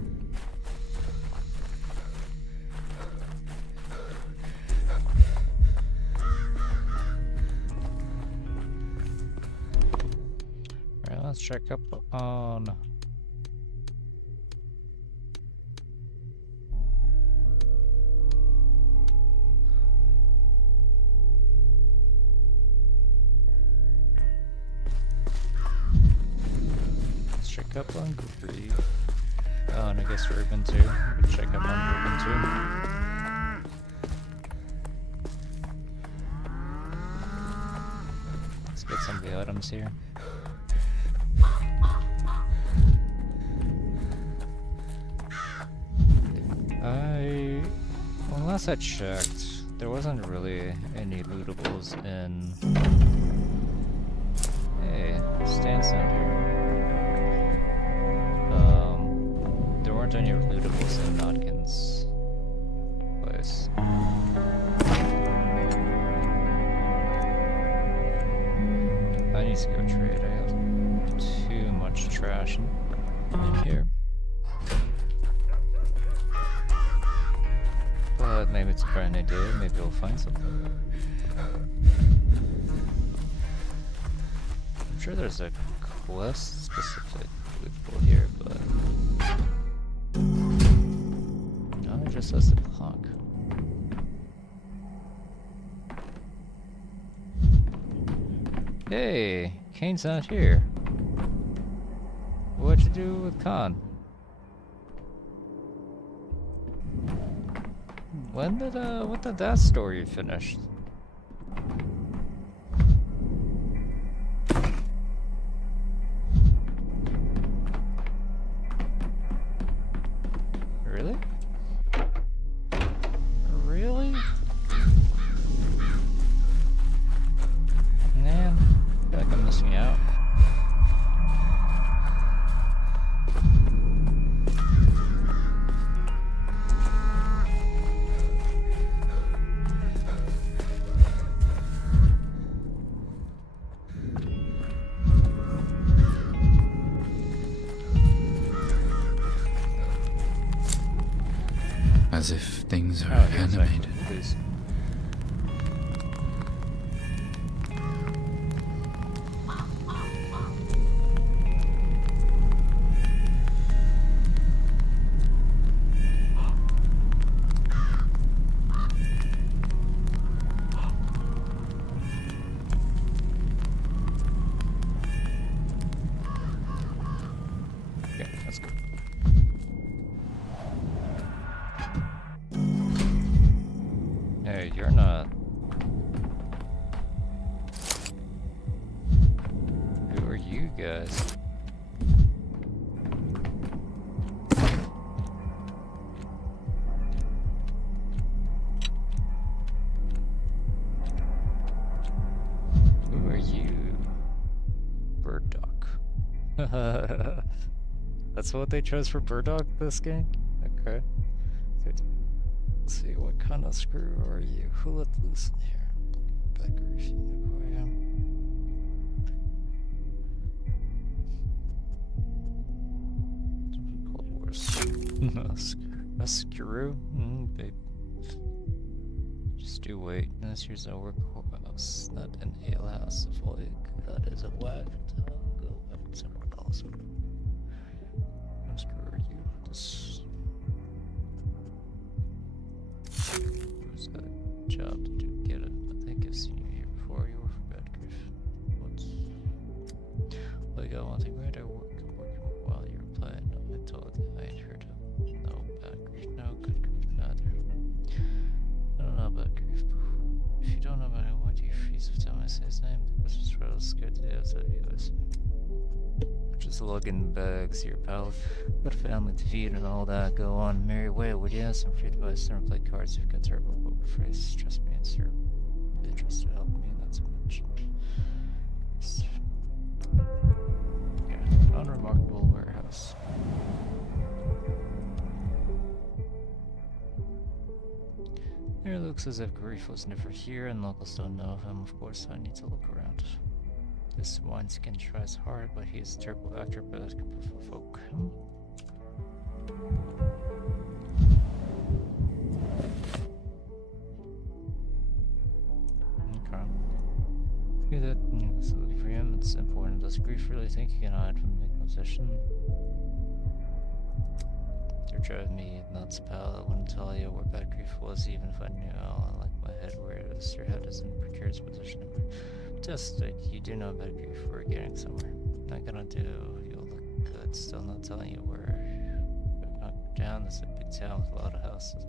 Alright, let's check up on... Let's check up on Grieve. Oh, and I guess Reuben too. We can check up on Reuben too. Let's get some of the items here. Last I checked, there wasn't really any lootables in... Hey, stand center. There weren't any lootables in Notkin's place. I need to go trade. I have too much trash in here. But maybe it's a brand new day, maybe we'll find something. I'm sure there's a quest specific lootable here, but... No, it just says the clock. Hey, Kane's not here. What'd you do with Khan? When did that story finish? Really? Really? Man, I feel like I'm missing out. As if things are Oh, yes, animated. please. Okay, that's good. Hey, you're not... Who are you guys? Who are you? Burdock. That's what they chose for Burdock this game? Okay. Let's see, what kind of screw are you? Who let loose in here? Becker, if you know who I am. Cold Wars. A screw? Babe. Just do wait. This here's a workhouse, not an alehouse. If all you got is a whack, go back somewhere else. What screw are you? This. Who's got a job to do? Get it. I think I've seen you here before. You were from Bedgriff. What's... Well, you got one thing right. I work while you were playing. I told you I ain't heard of no bad grief, no good grief, neither. I don't know about grief. If you don't know about it, why do you freeze every time I say his name? I was just rather scared to death of you guys. Which just lugging bags here, pal. Got a family to feed and all that. Go on, merry way, would you? I'm free to buy some play cards. You've got terrible poker face. Trust me, it's your interest to help me, not so much. Yeah, unremarkable warehouse. It looks as if Grief was never here and locals don't know of him. Of course, I need to look around. This wineskin tries hard, but he's a terrible actor, but that can provoke him. Okay. Yeah, that was looking for him. It's important. Does Grief really think he can hide from the musician? You're driving me nuts, pal. I wouldn't tell you where bad Grief was, even if I knew. I like my head where it is. Your head is in a precarious position. Just like you do know bad Grief. We're getting somewhere. Not gonna do. You'll look good. Still not telling you where. Knock down. This is a big town with a lot of houses.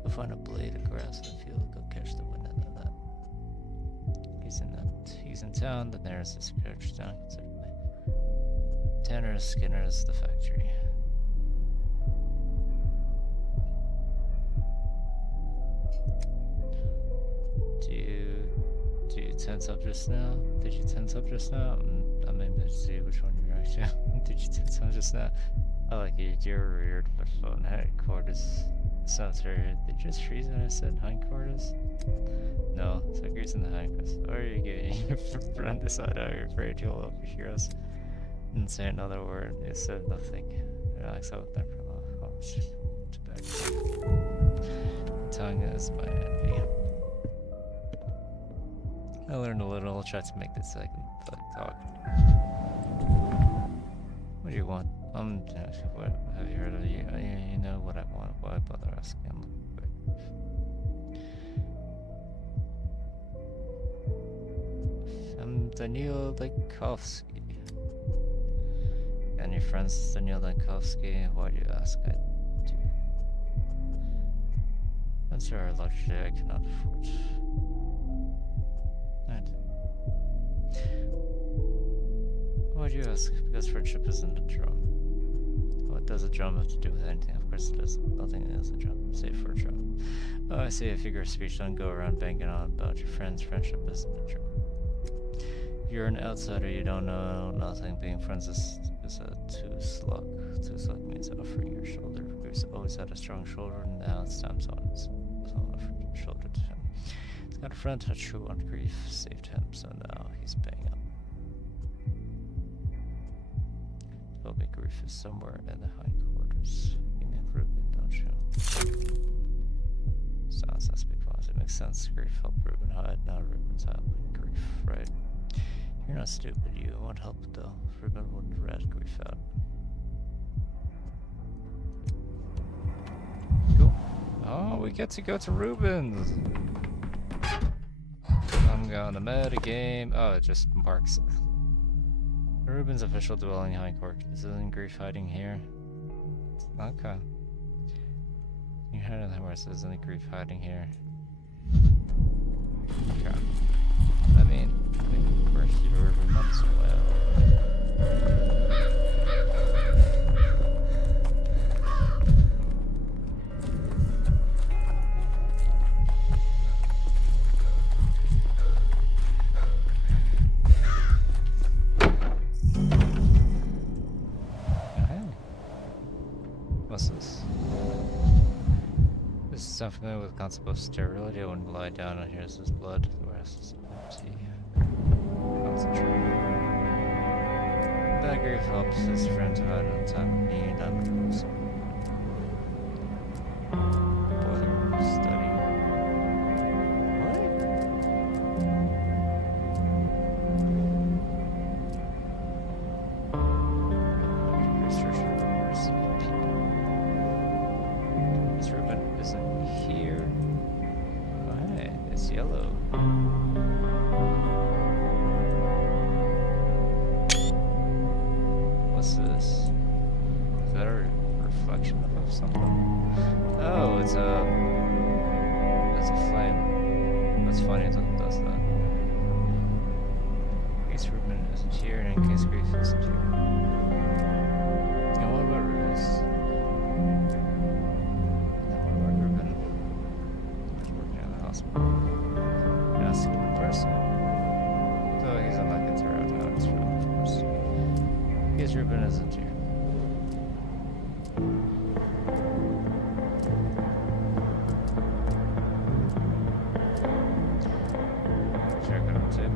You'll find a blade of grass in the field. Go catch the wind into that. He's in town. The nearest is crouched down considerably. Tanner's, Skinner's, the factory. Do you tense up just now? Did you tense up just now? I mean, to see which one you're actually. Did you tense up just now? I like it. You're weird, but phone hindquarters. Sounds weird. Did you just freeze when I said hindquarters? No, Sucker's in the hindquarters. Or are you getting your friend decide how you're afraid you'll overhear us? Didn't say another word. You said nothing. Relax out there for a while. Back. Tongue is my enemy. I learned a little. I'll try to make this second talk. What do you want? What have you heard of you? You know what I want. Why bother asking? I'm Daniel Lenkovsky. And your friend's Daniel Lenkovsky. Why do you ask? I do. That's our luxury I cannot afford. Why do you ask? Because friendship isn't a drum. What does a drum have to do with anything? Of course it does. Nothing is a drum, save for a drum. Oh, I see a figure of speech. Don't go around banging on about your friends. Friendship isn't a drum. If you're an outsider, you don't know nothing. Being friends is a two-slug. Two-slug means offering your shoulder. We've always had a strong shoulder, and now it's time someone offered your shoulder to him. He's got a friend who true on Grief saved him, so now he's paying up. Told me Grief is somewhere in the hindquarters. You mean Ruben, don't you? Sounds that speak volumes. It makes sense. Grief helped Ruben hide. Now Ruben's helping Grief, right? You're not stupid. You won't help though. Ruben wouldn't rat Grief out. Cool. Oh, we get to go to Ruben's. I'm gonna metagame. Oh, it just marks it. Ruben's official dwelling hindquarters. Isn't Grief hiding here? Okay. You heard of the horse, isn't Grief hiding here? Okay. I mean, first you were months away. What's this? This is something familiar with the concept of sterility. I wouldn't lie down and here's his blood. The rest is empty. Concentrate. That Grief helps his friend to hide on time of need. I'm proposal. Boiler room study. What? Researchers and people. This Ruben isn't here. Alright, it's yellow. What's this? Is that a reflection of something? Oh, it's a flame. That's funny, it does that. In case Ruben isn't here, and in case Grief isn't here. case Ruben isn't here. Check it out too.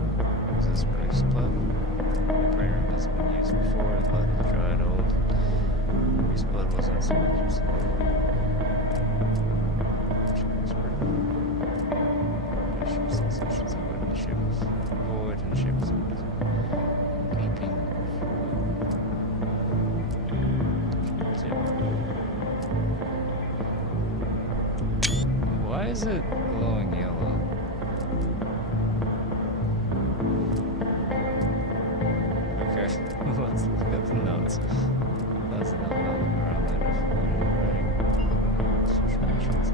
Is this pretty split? The prayer room hasn't been used before. I thought it dried old. Resplit wasn't so interesting. Sensations of what the ship is void and the ship is gaping. Why is it glowing yellow? Okay, let's look at the notes. That's not around that if social insurance.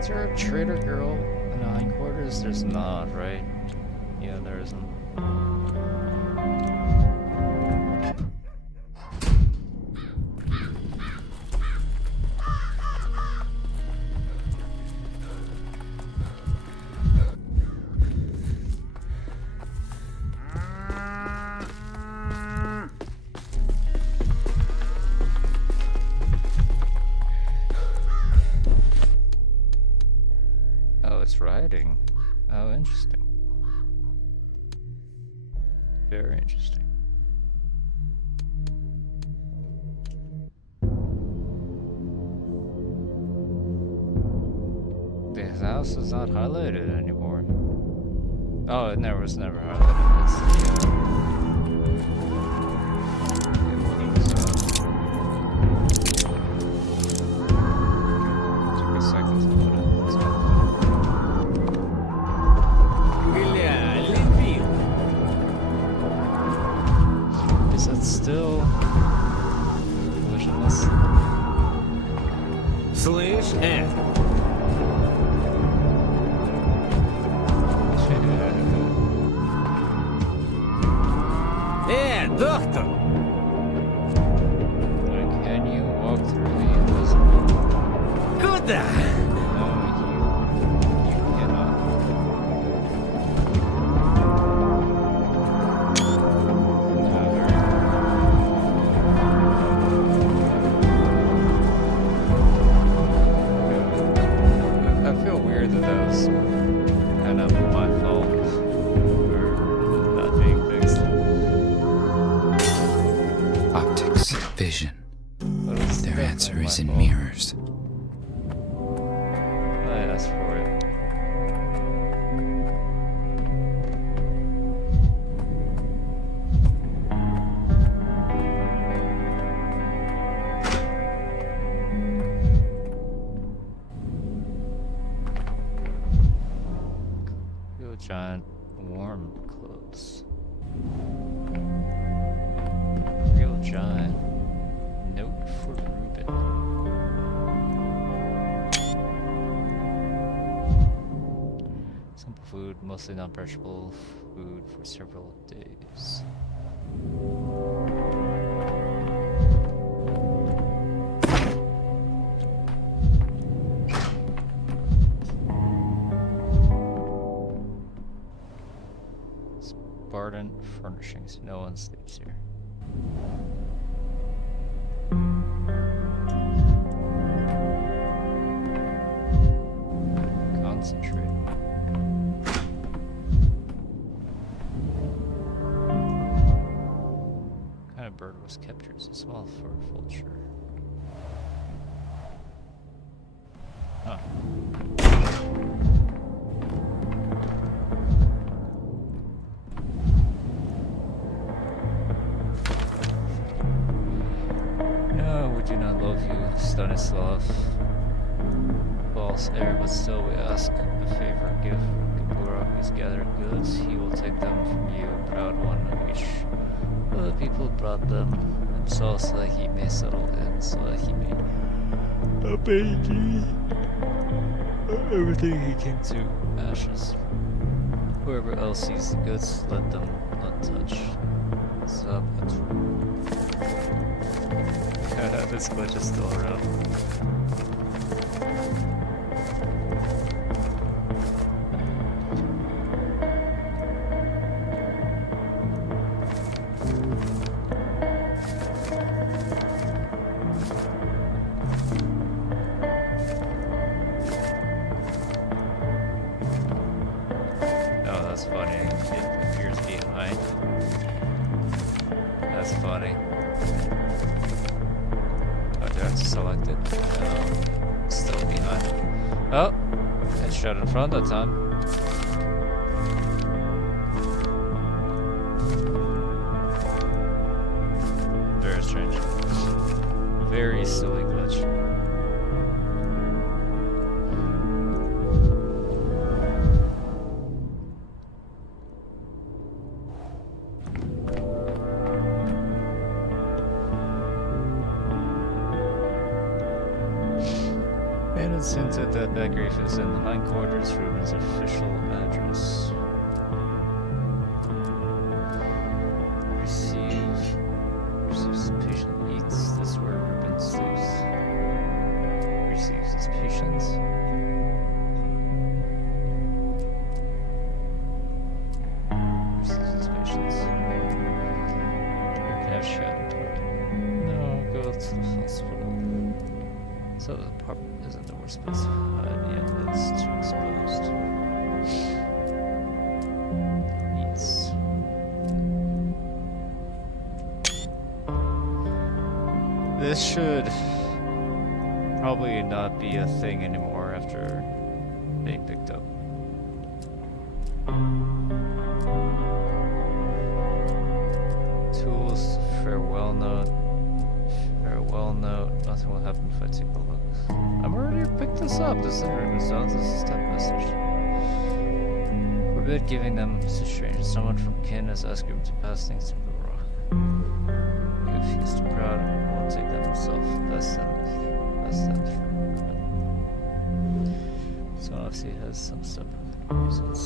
Is there a trader girl in the hindquarters? There's not, right? Yeah, there isn't. It's riding. Oh, interesting. Very interesting. This house is not highlighted anymore. Oh, it was never highlighted. It's took a second to load it. Is it still motionless? Слышь, доктор! Like, can you walk through the invisible? Куда? No, you cannot. I feel weird that was kind of my fault for not being fixed. Optics, vision. But it's Their definitely answer my is in fault. mirrors. I asked for it. Real giant warm clothes. Real giant. Note for Ruben. Simple food, mostly non-perishable food for several days. Barden Furnishings. No one sleeps here. Concentrate. What kind of bird was captured? It's a small fur vulture. Huh. No, we do not love you, Stanislav. False air, but still we ask a favor. Give Gabura his gathered goods. He will take them from you, proud one of each. Other people brought them themselves so that he may settle in, so that he may obey everything he came to ashes. Whoever else sees the goods, let them not touch. This glitch is still around. Oh, that's funny. It appears behind. That's funny. Oh, do I have to select it? No. Still behind. Oh! It's shot in front that time. Very strange. Very silly glitch. And it's hinted that Bagreef is in the hindquarters, Ruben's official address. Receives patient eats. This is where Ruben sleeps. Receives his patients. Receives his patients. You can have shot. No, go to the hospital. So the apartment isn't the worst place to hide yet, it's too exposed. Eats. This should probably not be a thing anymore after being picked up. Tools, farewell note. Farewell note. Nothing will happen if I take a look. I'm already picked this up. This isn't Ruben's notes. This is a text message. Forbid giving them to strangers. Someone from kin has asked him to pass things to Barak. If he's too proud, he won't take them himself. Pass them through. So obviously he has some separate reasons.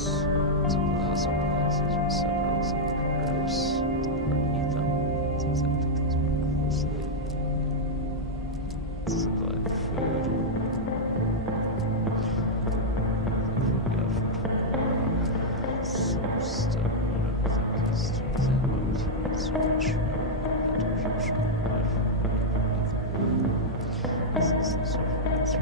Simple household appliances are separate, some herbs. Eat them. It's exactly things more closely. Supply food. Some stuff. I think is to examine. Search. This is some sort of answer.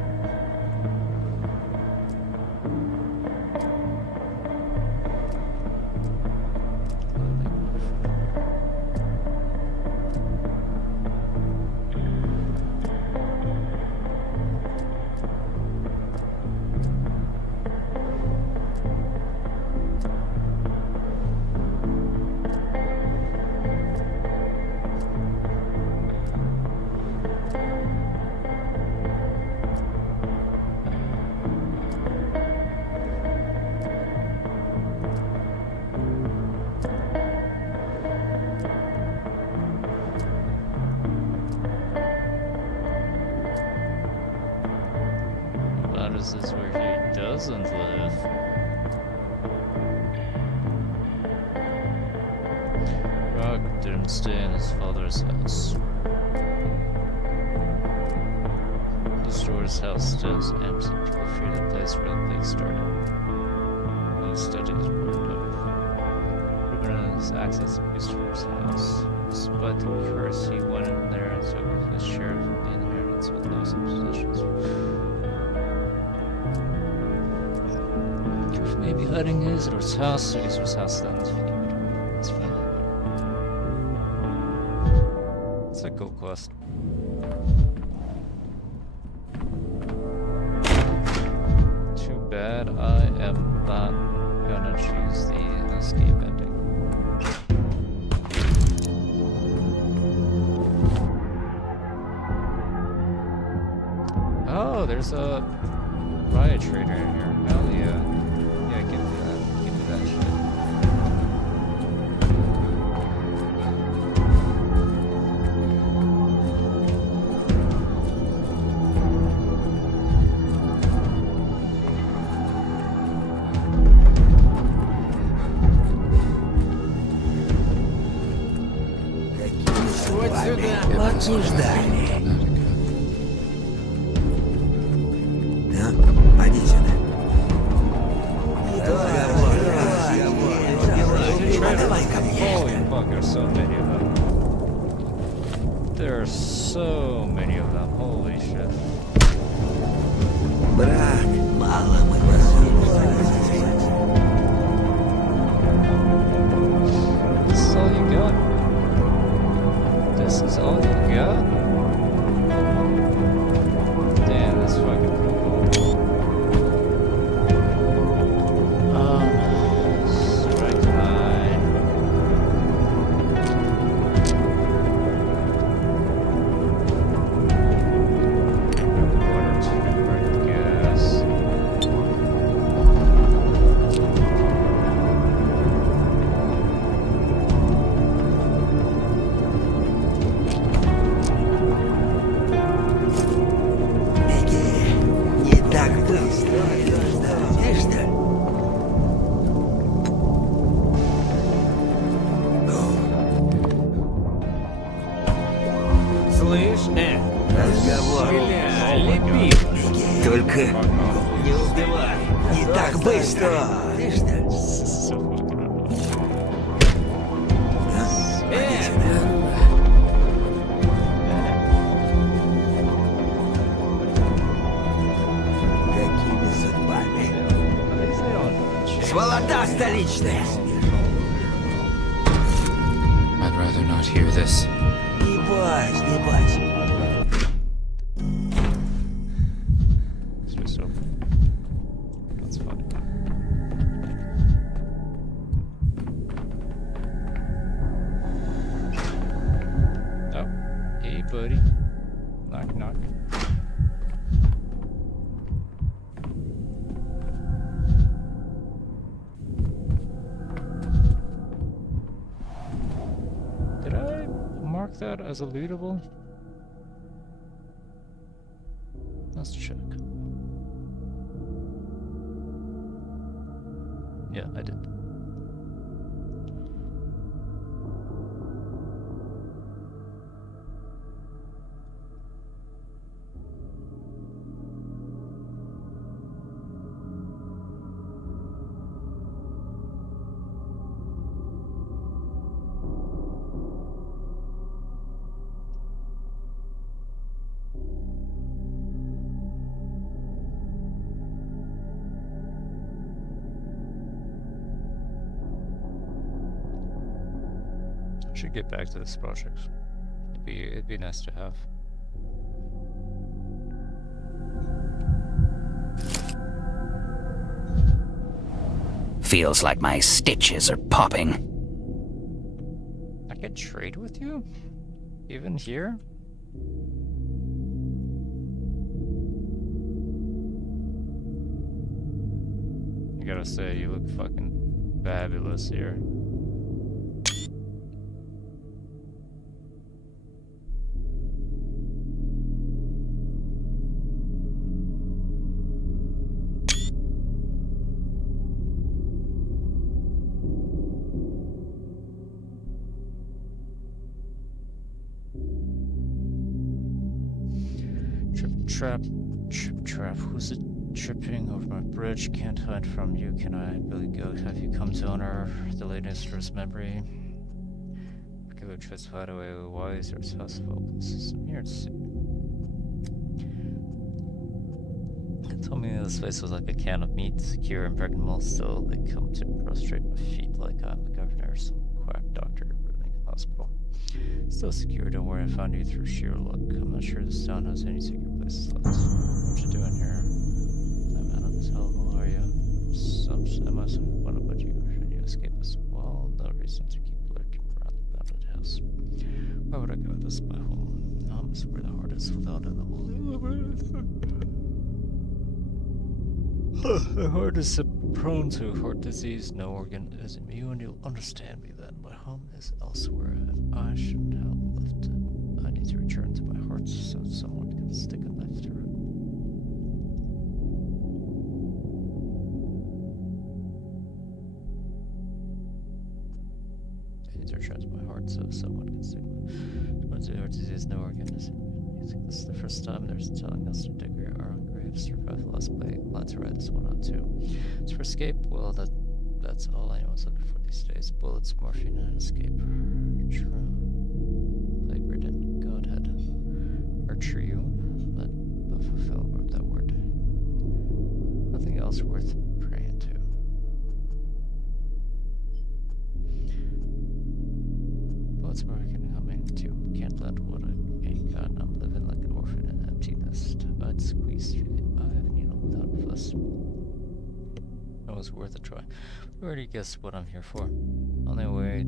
This is where he doesn't live. Rock didn't stay in his father's house. The store's house stands empty. People fear the place where the plague started. He studies word of Ruben and has access to Christopher's house, but first he went in there and took his share of the inheritance with no suspicions. Proof may be hiding in Isror's house, then. It's fine. It's a cool quest. Too bad I am not gonna choose the escape ending. Oh, there's a riot trader in here. Hell yeah. Yeah, give me that. Give me that shit. Вот не ждали. Ну, поди сюда. Давай ко мне. Holy fuck, there's so many of them. There are so many of them. Holy shit. Брат, мало мы This is all you got? This is all you got? Damn, that's fucking cool. Strike 9. Water 2, right gas. Не так быстро. Видишь что? Слышь, Разговор. стреляли, Только не успевай. не так быстро. Видишь что? So fucking annoying. Поди сюда. Какими судьбами? At least they don't change. Сволота столичная. I'd rather not hear this. Не бойся, не бойся. It's just open. That's funny. Oh, hey buddy. Knock knock. Did I mark that as a lootable? Let's check. Yeah, I did. Should get back to this project. It'd be nice to have. Feels like my stitches are popping. I could trade with you? Even here? I gotta say, you look fucking fabulous here. Trip trap, who's it? tripping over my bridge. Can't hide from you. Can I, Billy Goat? Have you come to honor the latest first memory? Killer tries to hide away. Why is your house open? I'm here to see. They told me this place was like a can of meat, secure, impregnable. Still, they come to prostrate my feet like I'm the governor or some quack doctor ruling a hospital. Still secure, don't worry, I found you through sheer luck. I'm not sure this town has any secret places left. What you doing here? I'm out of this hell, who are you? What about you? Should you escape us? Well, no reason to keep lurking around the abandoned house. Why would I go? This is my home. Home is where the heart is without it. The heart is prone to heart disease. No organ is immune. You'll understand me then. My home is elsewhere. If I shouldn't have left it, I need to return to my heart so someone can stick a knife through it. I need to return to my heart so someone can stick my heart disease. No organ is immune. This is the first time they're telling us to dig our own graves. Survive the last plague. Glad to write this one out too. As for escape, well, that's all anyone's looking for these days. Bullets, morphine, and escape. True. Plague-ridden godhead. Or triune. Let the fulfill that word. Nothing else worth praying to. Bullets, morphine, coming too. Can't let what I ain't got. I'm living like an orphan in an empty nest. I'd squeeze through the eye of a needle without fuss. It was worth a try. You already guessed what I'm here for. Only way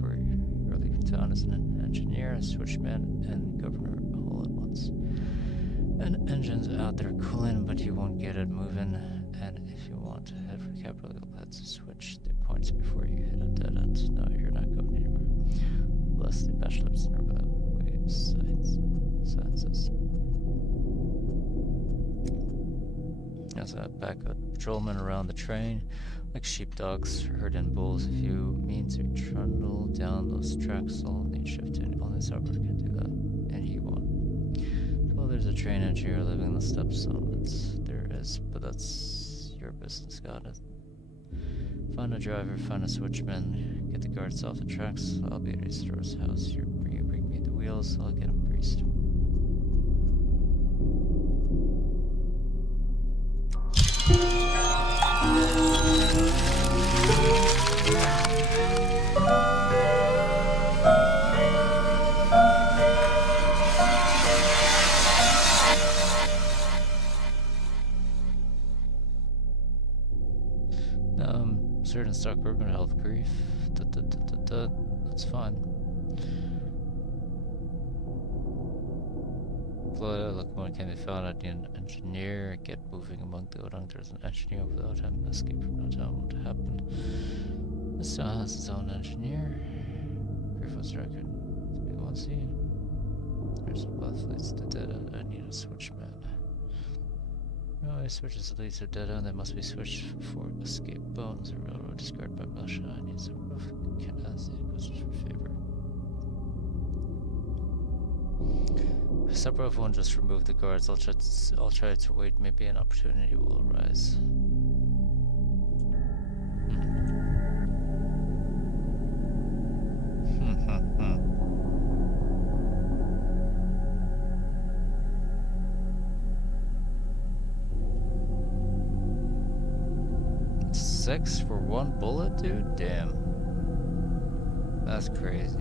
for your leaving town is an engineer, a switchman, and governor all at once. An engine's out there cooling, but you won't get it moving. And if you want to head for the capital, you'll have to switch the points before you hit a dead end. No, you're not going anywhere. Bless the bachelor's in sciences. As a backup patrolman around the train, like sheepdogs herding bulls. If you mean to trundle down those tracks, I'll need shifting. Only Sarver can do that, and he won't. Well, there's a train engineer living in the steps, so there is, but that's your business, got it. Find a driver, find a switchman, get the guards off the tracks. I'll be at Isoro's house. You bring me the wheels, I'll get him greased. Certain stock urban health grief. That's fine. Florida locomotive can be found at the engineer. Get moving among the Orang. There's an engineer. Without him, escape from that town won't happen. This town has its own engineer. Griffith's record. We won't see. There's a path leads to dead end. I need a switchman. No, I switches leads to dead end. They must be switched for escape. Bones. A railroad discarded by Basha. I need some roof. Can't ask the questions for favor. Separate won't just remove the guards. I'll try to wait. Maybe an opportunity will arise. Six for one bullet, dude? Damn. That's crazy.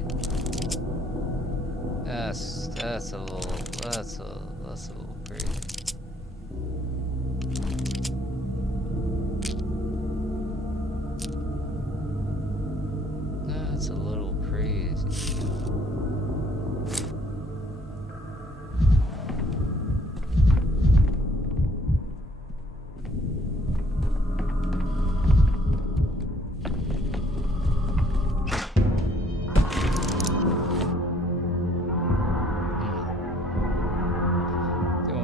That's a little crazy. That's a little crazy.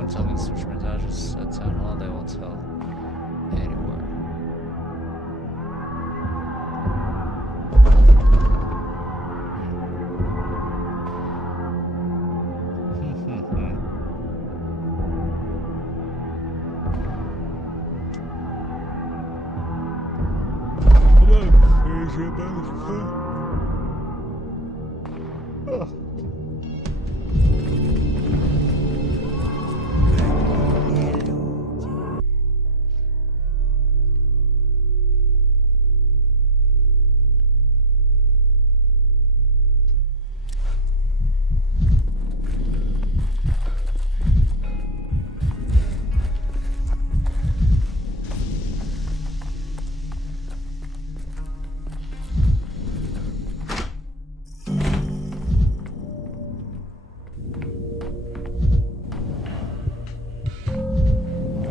Tell me the switchman's address at town hall. They won't tell anywhere. You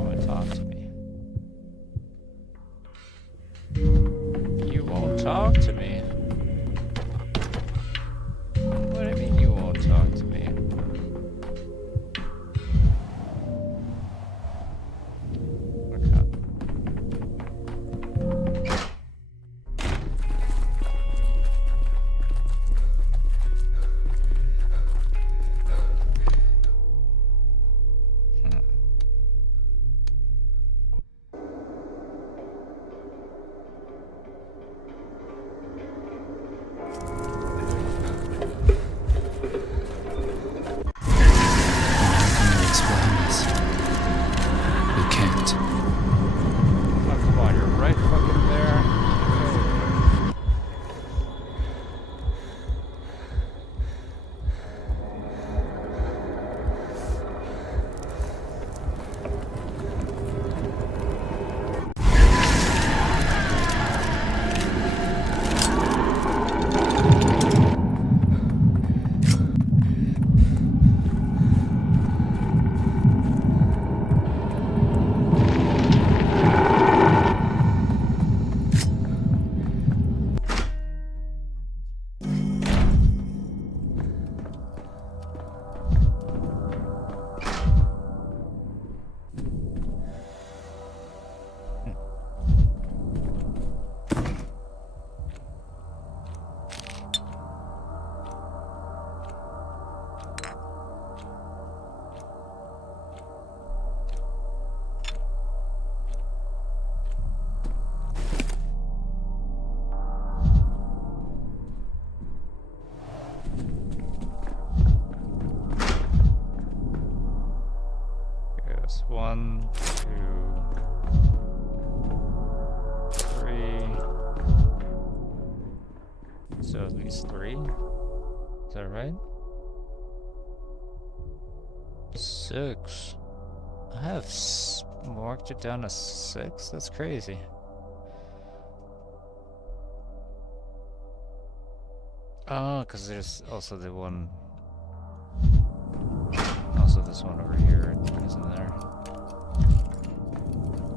won't talk to me. You won't talk to me. What do you mean you won't talk to me? Okay. How can you explain this? You can't. Oh, come on, you're right fucking there. Yes, 1, 2, 3. So at least 3. Is that right? 6. I have marked it down as 6. That's crazy. Oh, because there's also the one. Also, this one over here isn't there.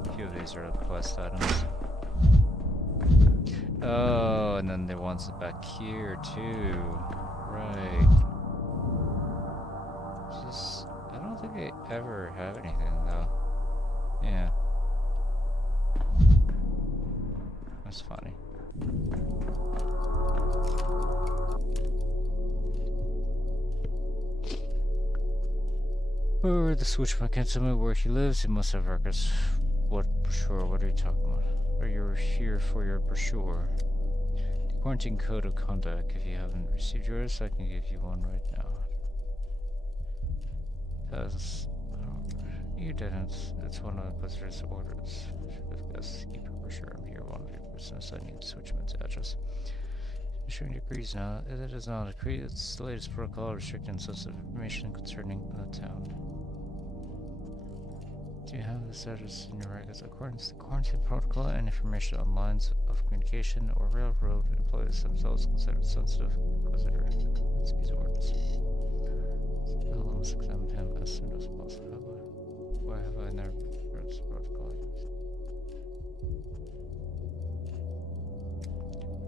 A few of these are quest items. Oh, and then the ones back here too. Right. Just, I don't think I ever have anything though. Yeah. That's funny. Or the switchman can tell me where he lives. He must have records. What brochure? What are you talking about? Or you're here for your brochure? The quarantine code of conduct. If you haven't received yours, I can give you one right now. You didn't. It's one of the visitor's orders. Should have guessed. Keep your brochure. I'm here. One of your business. I need the switchman's address. Issuing decrees now. It is not a decree. It's the latest protocol restricting sensitive information concerning the town. Do you have this address in your records? According to the quarantine protocol, and information on lines of communication or railroad employees themselves considered sensitive. Consider Kaminsky's orders. I must examine him as soon as possible. Why have I never read this protocol?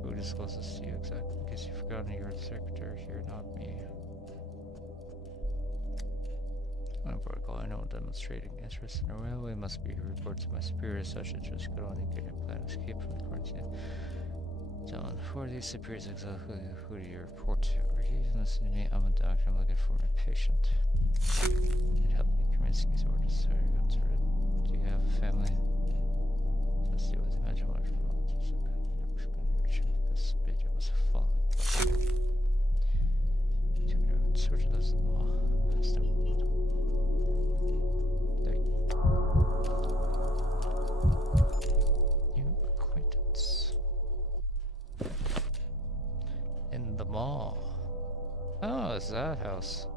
Who discloses to you exactly? In case you've forgotten, you're the secretary here, not me. My protocol, I know demonstrating interest in a railway must be reported to my superiors. Such interest could only get a plan to escape from the quarantine. John, who are these superiors exactly? Who do you report to? Are you listening to me? I'm a doctor. I'm looking for my patient. Need help me. Kaminsky's orders. Sorry, I'm to read. Do you have a family? Let's deal with imagine what from is that house?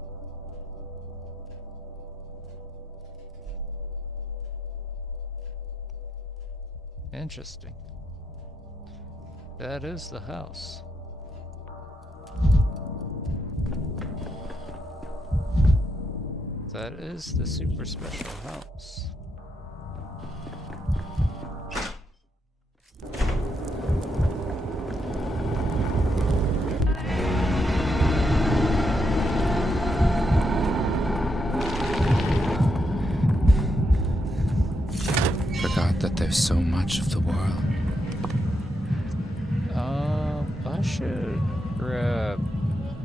Interesting. That is the house. That is the super special house. Forgot that there's so much of the world. I should grab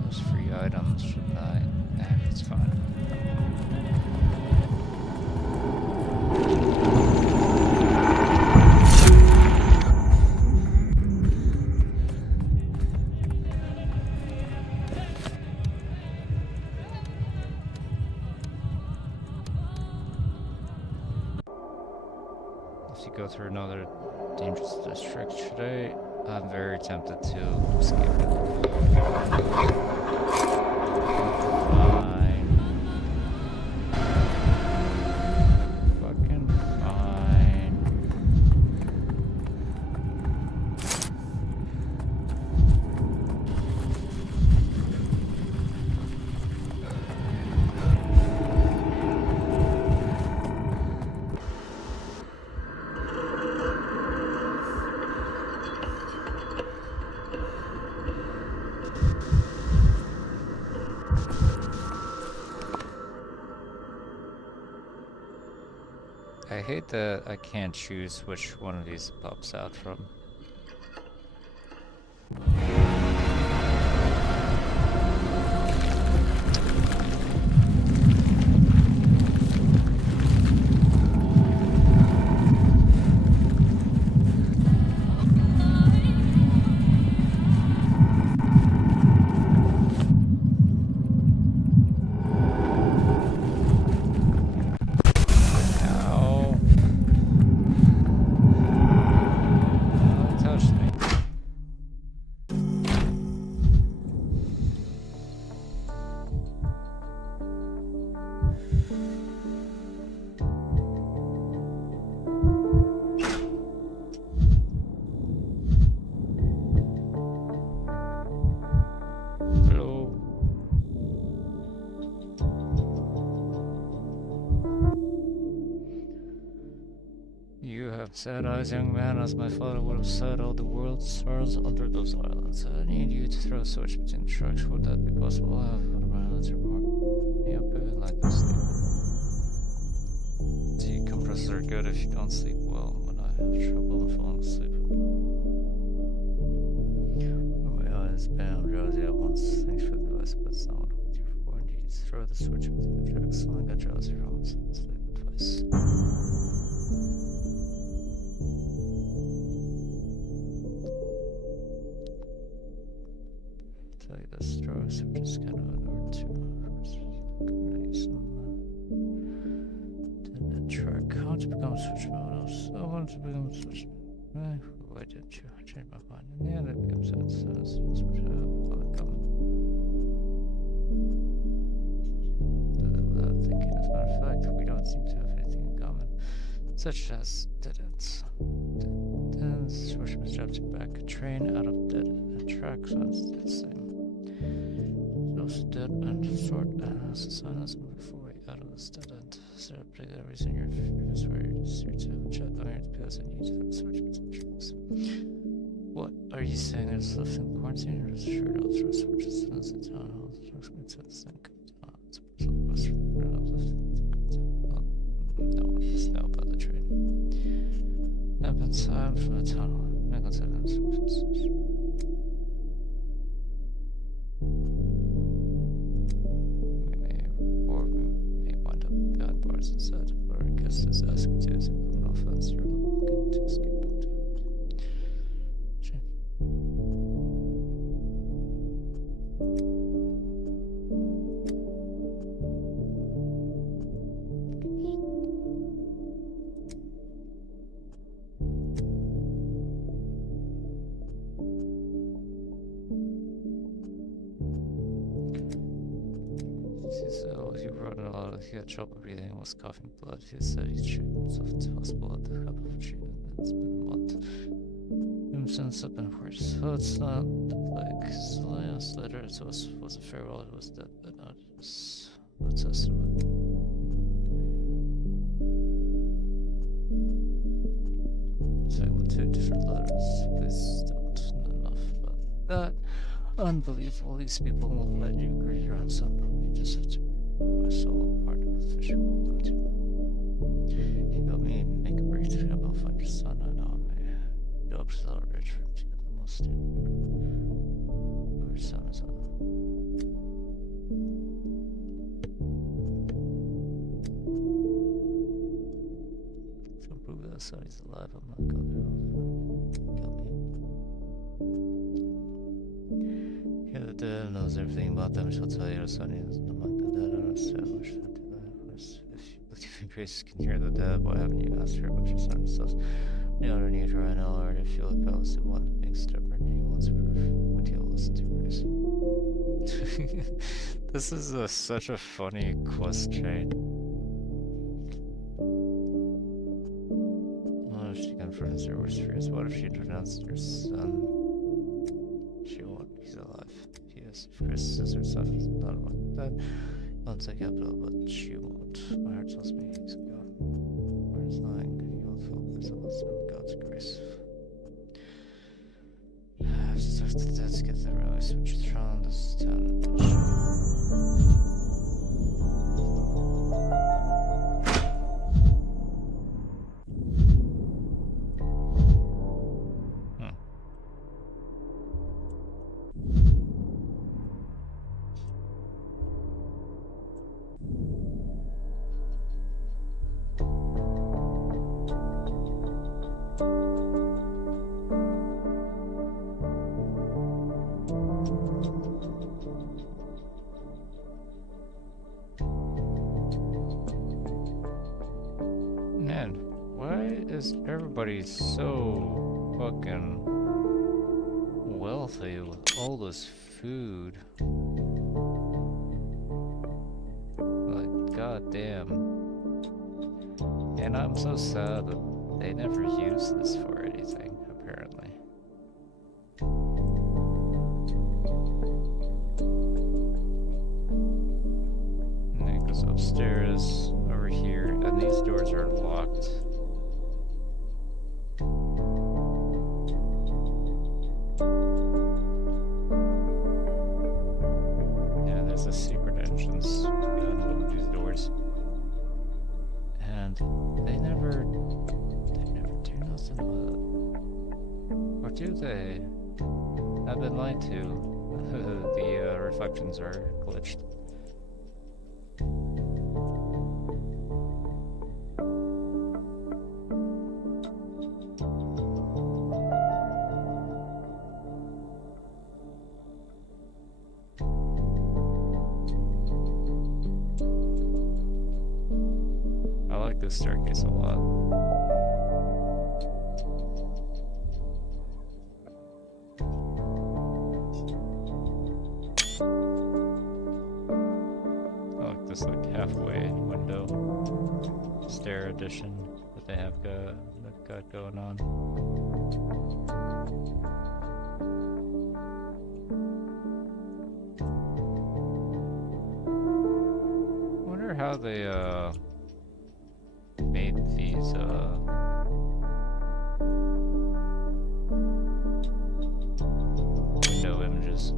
those free items, shouldn't I? Nah, it's fine. If you go through another dangerous district today, I'm very tempted to skip it. Fine. Fucking fine. I hate that I can't choose which one of these it pops out from. Ow. Oh, it touched me. Hello. You have sad eyes, young man, as my father would have said. All the world stars under those islands. I need you to throw a switch between the trucks. Would that be possible? I have one of my islands report. Yep, like this sleep. Decompressors are good if you don't sleep well. When I have trouble falling asleep. My eyes bam, drowsy at once. Thanks for the advice, but it's not what I'm here for. I need you to throw the switch between the tracks. So I got drowsy from sleep advice. Tell you this, throw a switch is kind of an art too. Really some didn't track how to become a switch model. So I wanted to become a switch. Why didn't you? I changed my mind. In the end, it becomes that switch I have come. Without thinking, as a matter of fact, we don't seem to have anything in common, such as dead-ends. Then switch was dropped back a train out of dead end track, so it's the same. Those dead end sort as the silence moving forward out of this dead end. Start putting that reason your fingers where you're to chat on your because I need to switch between tracks. What are you saying? There's left in quarantine or is it sure I'll throw switches as the town hall? Trucks me to the sink. It's a personal bus from where I was no one must know about the train. I've been silent from the tunnel. I consider them switches. We may wind up behind bars instead, or I guess this asking to is a criminal offense. You're looking to escape into it. he had trouble breathing and was coughing blood. He said he treated himself to hospital at the hub of treatment. It's been a month. Since I've been worse. So it's not the plague. His last letter to us was a farewell. It was dead, but not just a testament. Saying with 2 different letters. Please don't. Enough about that. Unbelievable. These people won't let you greet your own son, but we just have to make my soul part of the fish will go to. He helped me make a break to help find your son. I know I may job so rich for him to get the most stable. Our son is on. To prove that son is alive, I'm not going to kill me. Yeah, the dead knows everything about them. She'll tell you son is among the dead. I don't understand what should I do that. If Grace can hear the dead, why haven't you asked her about your son stuff? You underneath her, I know her to feel the palace at one being stubborn. He wants proof. Would he'll listen to Grace? This is such a funny quest chain. What if she confronts her worst fears? What if she denounced her son? She won't. He's alive. He is. If Chris is her son, he's not among dead. I'll take capital, but she won't. My heart tells me he's gone. Where he's lying, he will feel place of wisdom, God's grace. I have to talk to the dead to get the railway switch thrown. This town in Man, why is everybody so fucking wealthy with all this food? Like, goddamn. And I'm so sad that they never use this for anything, apparently. And it goes upstairs, over here, and these doors are locked. Yeah, there's a secret entrance behind one of these doors. And they never do nothing with it. Or do they? I've been lied to. The reflections are glitched. I like this staircase a lot. I like this like halfway window stair addition that they have got going on. I wonder how they made these window images.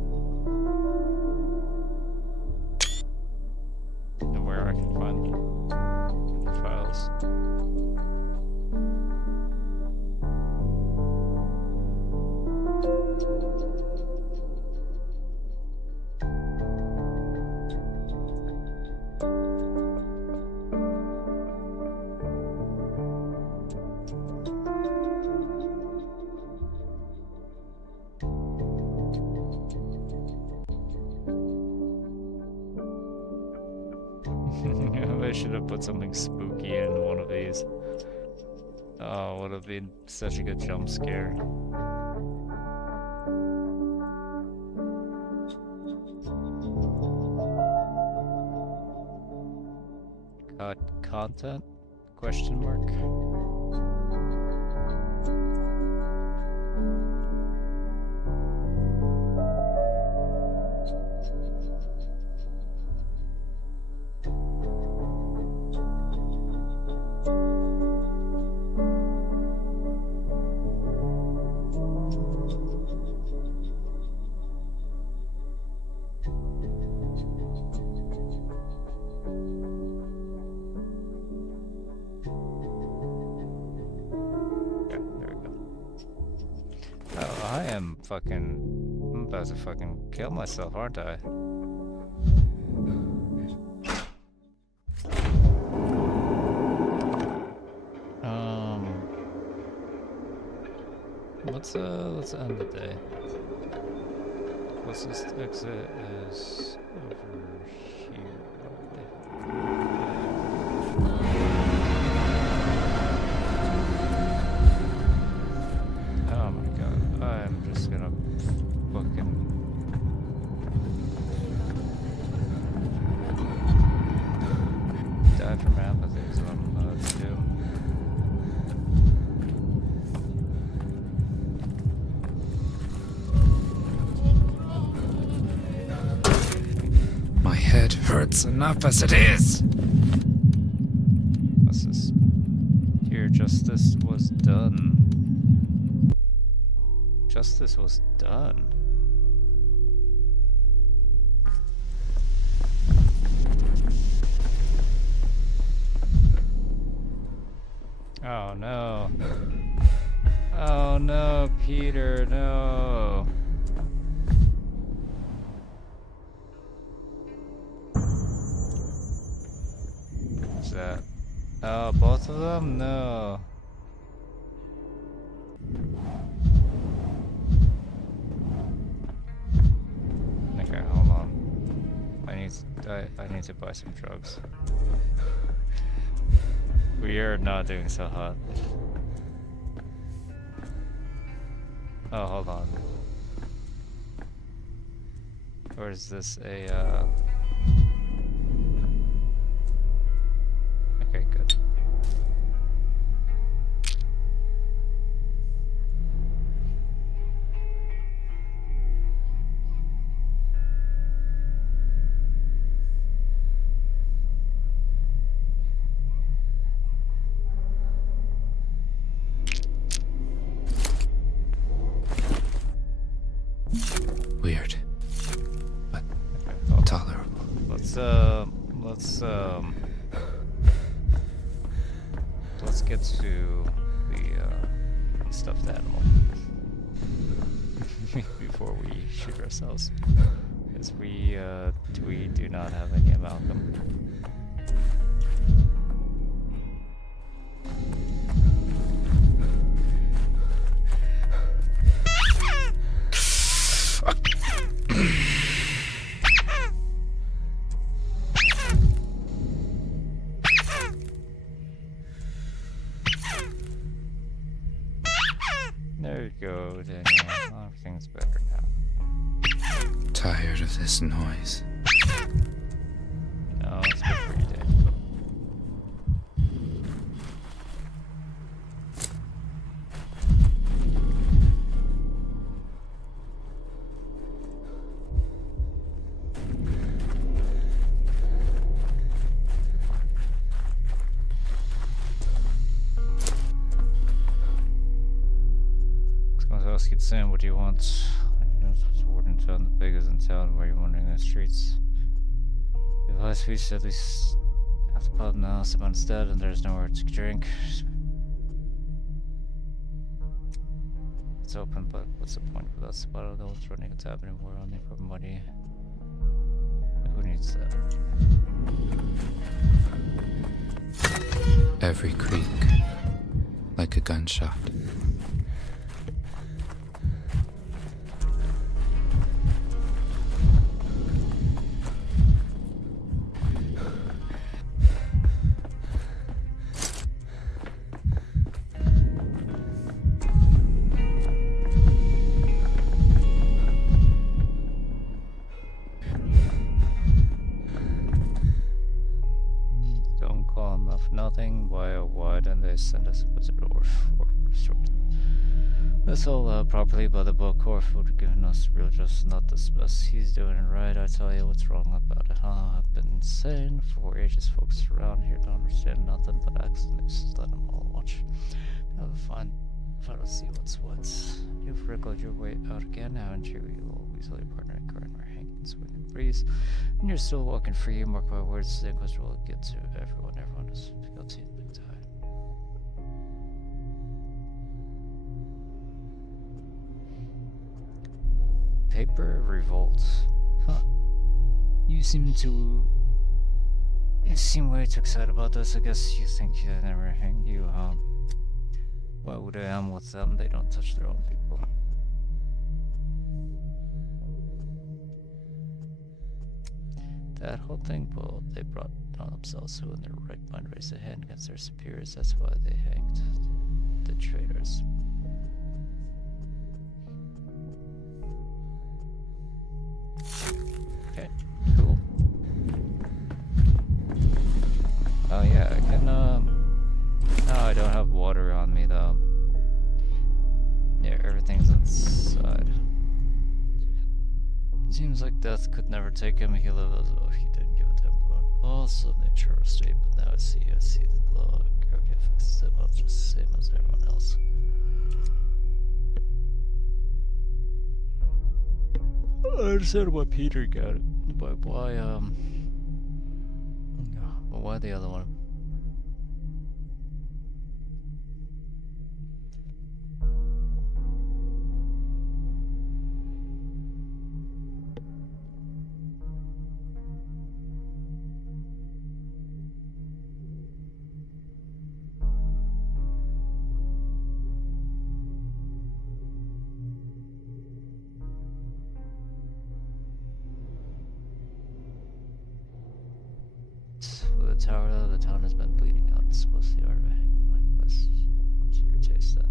And where I can find the files. They should have put something spooky in one of these. Oh, would have been such a good jump scare. content? Question mark. Yeah, there we go. Oh, I am fucking... I'm about to fucking kill myself, aren't I? Let's end the day. Closest exit is over here. Oh my god, I'm just gonna fucking... die from apathy is what I'm about to do. My head hurts enough as it is. What's this? Here, justice was done. Justice was done. Oh no. Oh no, Peter, no. What's that? Oh, both of them? No. Okay, hold on. I need to buy some drugs. We are not doing so hot. Oh, hold on. Or is this a, Okay, good. Weird, but Okay, hold on. tolerable. Let's get to the stuffed animal before we shoot ourselves, because we do not have any amalgam. There you go, Daniel. Everything's better now. Tired of this noise. No, it's good for you, Daniel. Sam, what do you want? I know it's warden town, the biggest in town. Where are you wandering the streets? The last we said we have the pub now, someone's dead, and there's nowhere to drink. It's open, but what's the point without spot? No one's running a tab anymore, only for money. Who needs that? Every creak, like a gunshot. This all properly by the book. Orf would have given us real justice, not this mess. He's doing it right. I tell you what's wrong about it, huh? I've been insane for ages. Folks around here don't understand nothing but accidents. Let them all watch. Have a fun. Try to see what's what. You've wriggled your way out again, haven't you? You always let your partner in car and we're hanging, swing and breeze. And you're still walking free. Mark my words. The Inquisitor will get to everyone. Everyone is guilty in big time. Paper revolt. Huh. You seem way too excited about this. I guess you think I never hang you, huh? Why would I am with them? They don't touch their own people. That whole thing, well, they brought on themselves who in their right mind raised a hand against their superiors. That's why they hanged the traitors. Okay, cool. Oh yeah, I can, no, I don't have water on me though. Yeah, everything's inside. Seems like death could never take him. He lived as though he didn't give a damn about pulse of nature or state, but now I see the law gravity affects them just the same as everyone else. I understand why Peter got it, but why, well, why the other one? The tower, the town has been bleeding out. It's mostly art of hanging my quest. What's your taste then?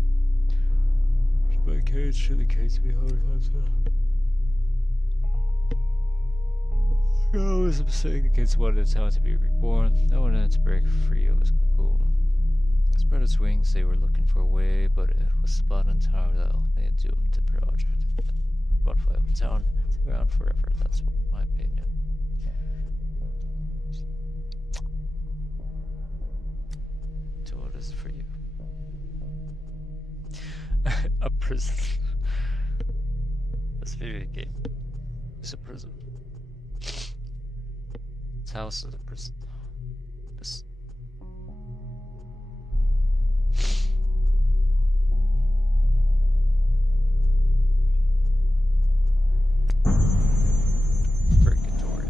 My cage surely case me 100 times now. No, it was a mistake. The kids wanted the town to be reborn. No one had to break free of his cocoon. Spread its wings, they were looking for a way, but it was spot on tower that made doomed to project. Butterfly of the town, to the ground forever. That's my opinion. So what is it for you? A prison. This video game is a prison. This house is a prison. This. Purgatory.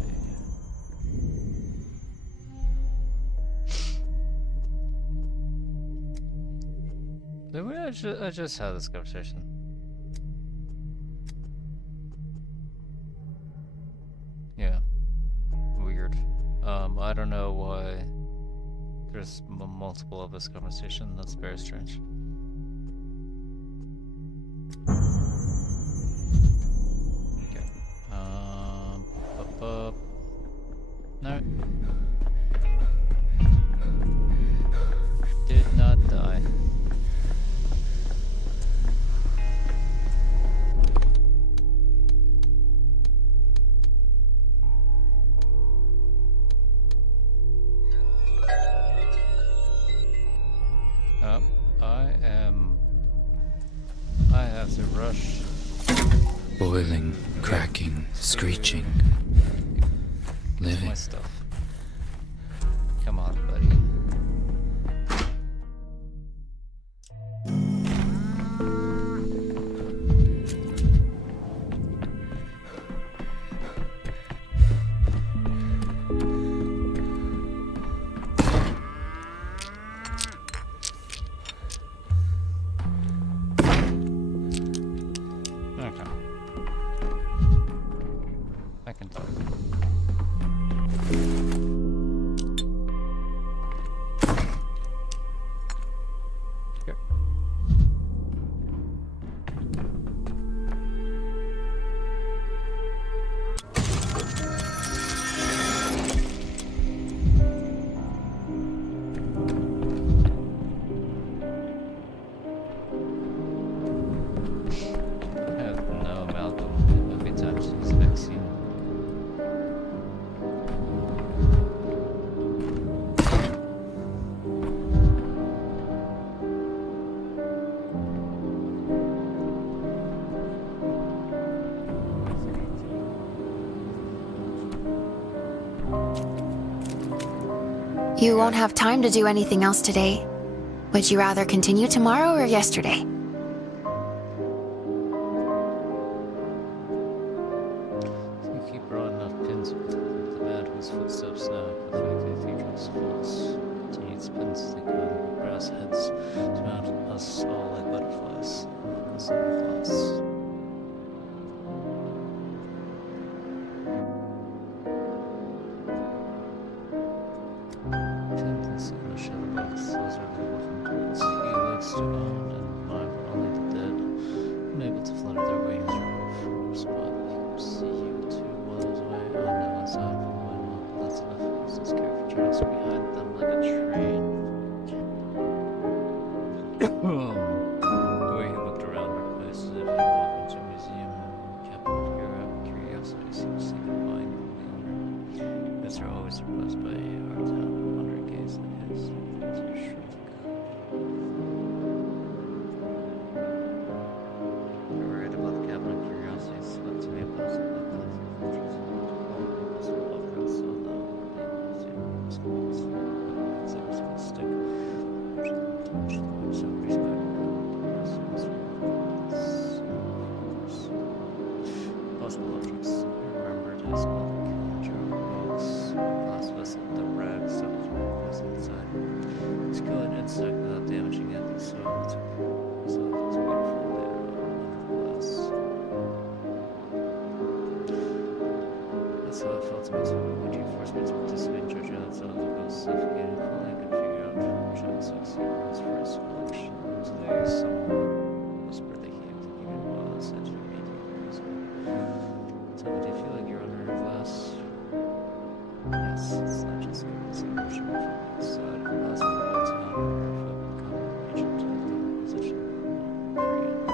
I just had this conversation. Yeah. Weird. I don't know why there's multiple of this conversation. That's very strange. Okay. No. Did not die. I have to rush. Boiling, cracking, screeching. Living. My stuff. Come on, buddy. Okay. I can talk. You won't have time to do anything else today. Would you rather continue tomorrow or yesterday? You keep broad enough pins with the man whose footsteps now perfect cathedrals false. Continued spins the crown brass heads to mount us all like butterflies. Like us in glass. Pins in the shadow box, those are the orphan tools. He likes to own and mine but only the dead. Unable to flutter their wings or move from spot. He see you two miles away on the outside from the window. That's enough. Uses careful trails behind them like a train. The way he looked around our place as if he walked into a museum and captain of curiosity seems to be buying from the owner. Guess they're always surprised by our town under a gaze like his. Things are shrunk. You're worried about the cabin of curiosities, but to me it was like that. Possible objects. I remembered his small Kilimanjaro box, glass vessel, the rags of was inside. He's killing an insect without damaging it, so it's beautiful later on glass. That's how it felt to me too. Would you force me to participate in judging outside of the ghost suffocating fully? I could figure out which had 6 years for his collection. Today, someone whispered that he had completed while I said to me 18 years ago. So do you feel like you're under a glass? Yes, it's not just good. It's an ocean from the outside of the glass of the town where if I become Egypt to the position Korean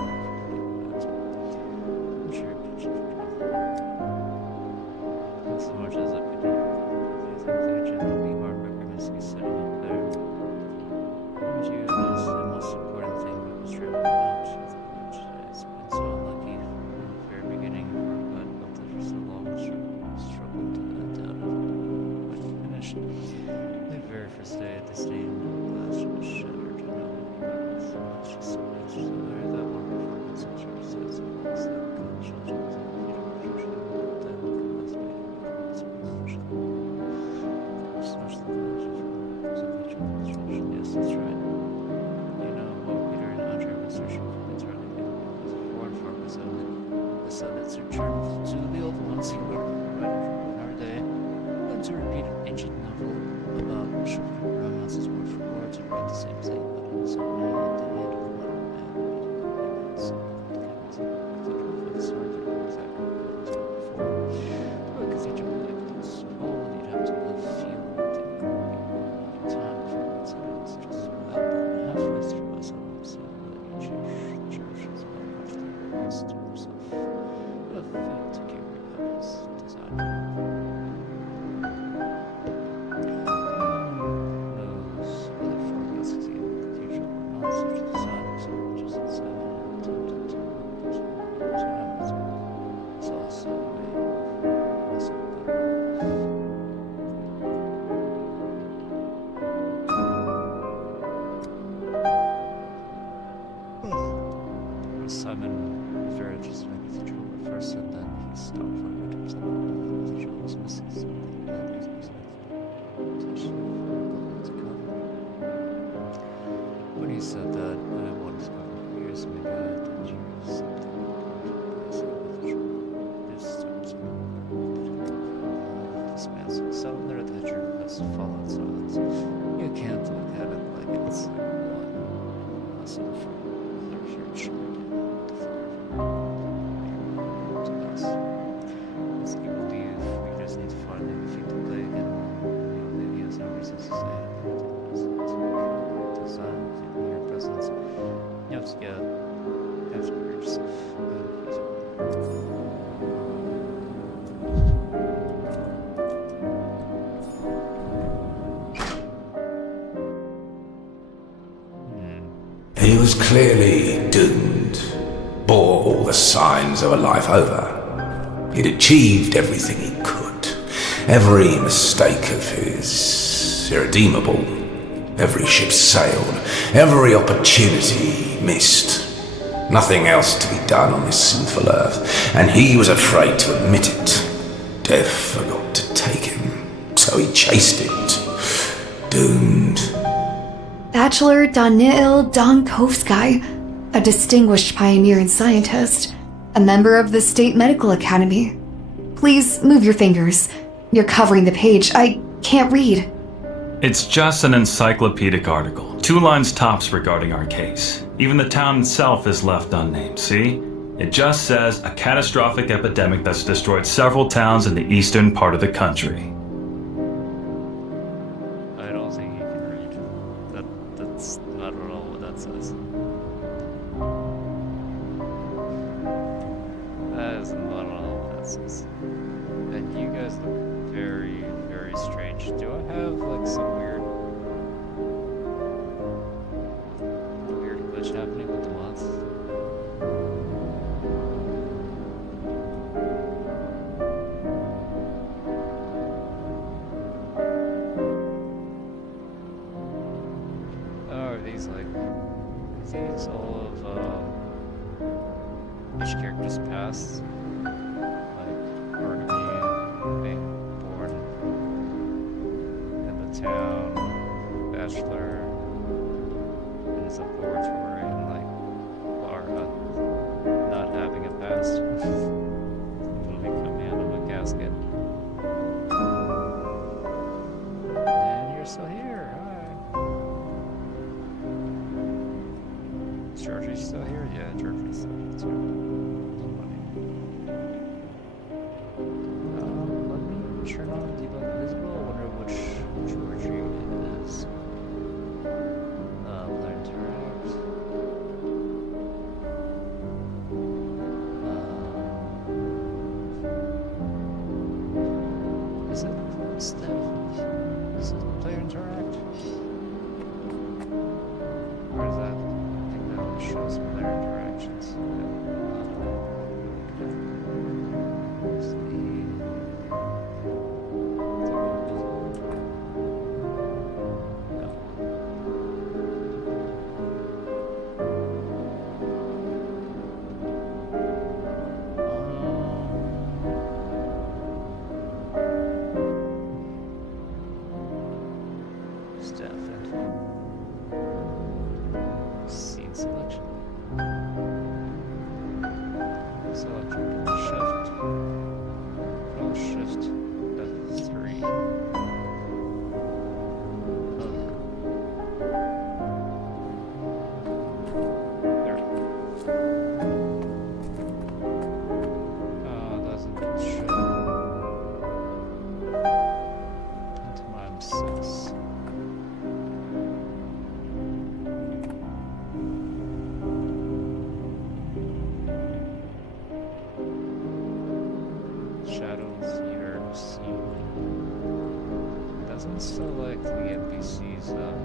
I'm sure you're pitching for nothing. As much as I could do, do you think the general be heartbreaker Misky sitting up there? Would you notice the most important thing that was traveling out? It's been so unlucky from the very beginning. God built it for so long, struggled to undoubted when finished. The very first day, the stained glass was shattered. So much to learn that one performance of church says it was that good children was a beautiful church. That one must be so much. So much the was a children's church. Yes, that's right. You know what Peter and Andre were searching for eternity was a foreign focus of it. The sonnets returned to the old one singular writer from our day. And to repeat an ancient novel about chivalry romances word for word to write the same thing, but in his own way at the end of the modern man reading the romance of the capital for the sword that was exactly what it was before. The cathedral like this whole you'd have to live feel and think time for it, so it's just about halfway through us on himself that each church is about much the rest to himself. A thing to keep your happiness design. Knows whether forecasts succeed in the cathedral or not, such designers so just inside and attempted to time it's also a way less of Simon Farage is in the cathedral at first, and then he stopped for a minute. The cathedral was missing something that he was to come. When he said that, I wanted to go for years. Maybe I did use something like the cathedral. This starts dismissing. So there the cathedral has fallen silence. You can't look at it like it's one lesson from the future. We just need to find the feet to play again. Maybe he has no reason to say it. Design in your presence. You have to hurt yourself. He was clearly doomed, bore all the signs of a life over. He'd achieved everything he could. Every mistake of his was irredeemable. Every ship sailed, every opportunity missed. Nothing else to be done on this sinful earth, and he was afraid to admit it. Death forgot to take him, so he chased it. Doomed. Bachelor Danil Donkovsky, a distinguished pioneer and scientist, a member of the State Medical Academy. Please move your fingers. You're covering the page. I can't read. It's just an encyclopedic article. 2 lines tops regarding our case. Even the town itself is left unnamed, see? It just says a catastrophic epidemic that's destroyed several towns in the eastern part of the country. I don't think you can read. That's not at all what that says. That is not at all what that says. And you guys look very, very strange. Do I have like some weird glitch happening with the mods? These all of each character's past, like Barnaby being born in the town, Bachelor in his laboratory, and like Lara not having a past, literally coming out of a casket. And you're still here. Georgie's still here? Yeah, Georgie's still here too. Let me turn on debug visible. I wonder which Georgie it is. Let interact. Is it Steph? Is it player interact? Or is that? Shows player interactions. Where's Staff info. Scene selection. Select shift. Control shift F3. There. Doesn't show. Pantomime 6. Shadows you're seeing. Doesn't select the NPCs though.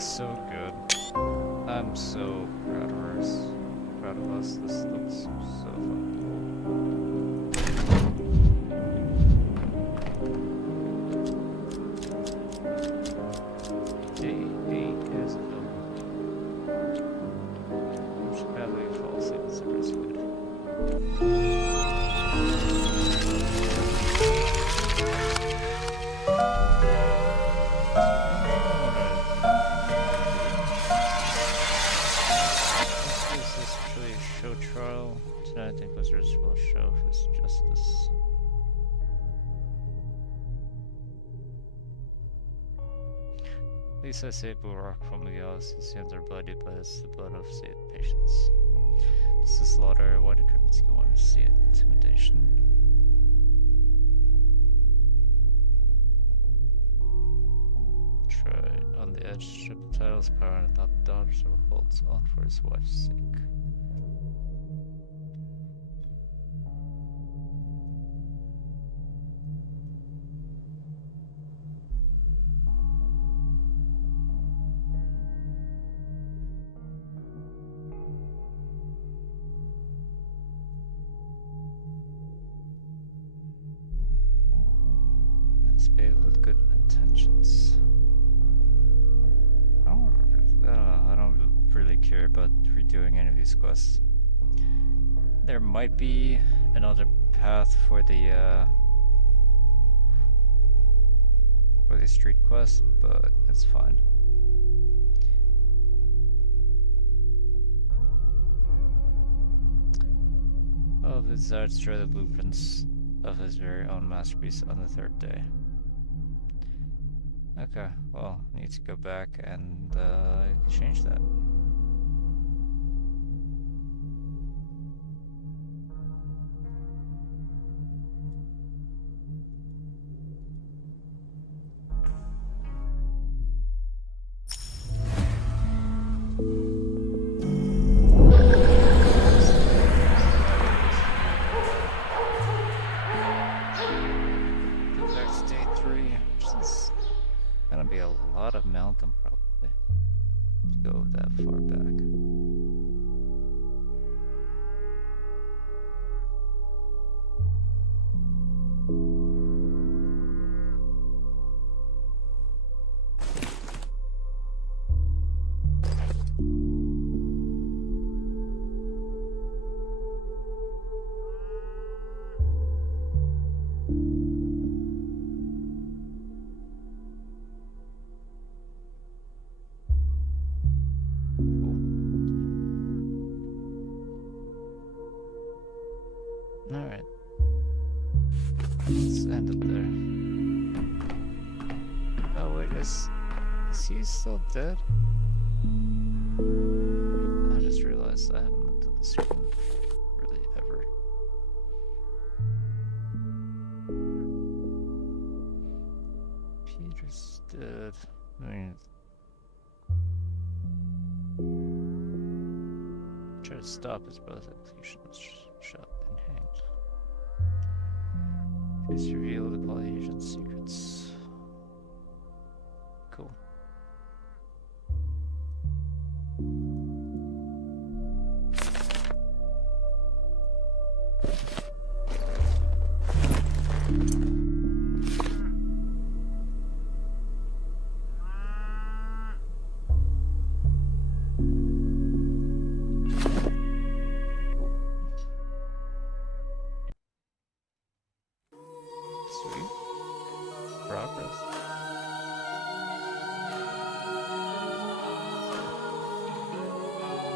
looks so good. I'm so proud of us. Proud of us. This looks so fucking cool. Day 8 is available. I should probably fall asleep. It's pretty good. Show trial. Tonight, the Inquisitors will show his justice. At least I saved Bulwark from the Gauss. His hands are bloody, but it's the blood of saved patients. This is slaughter. Why did Kremensky want me to see it? Intimidation. Try on the edge. Triple titles, power, and not daughter, so holds on for his wife's sake. With good intentions. I don't know. I don't really care about redoing any of these quests. There might be another path for the street quest, but it's fine. Of his desire to destroy the blueprints of his very own masterpiece on the 3rd day. Okay, well, I need to go back and change that. Be a lot of Malcolm probably to go that far back. Alright. Let's end it there. Oh wait, is he still dead? I just realized I haven't looked at the screen really ever. Peter's dead. I mean, try to stop his brother's execution was shot and hanged. Please reveal the Polynesian secrets.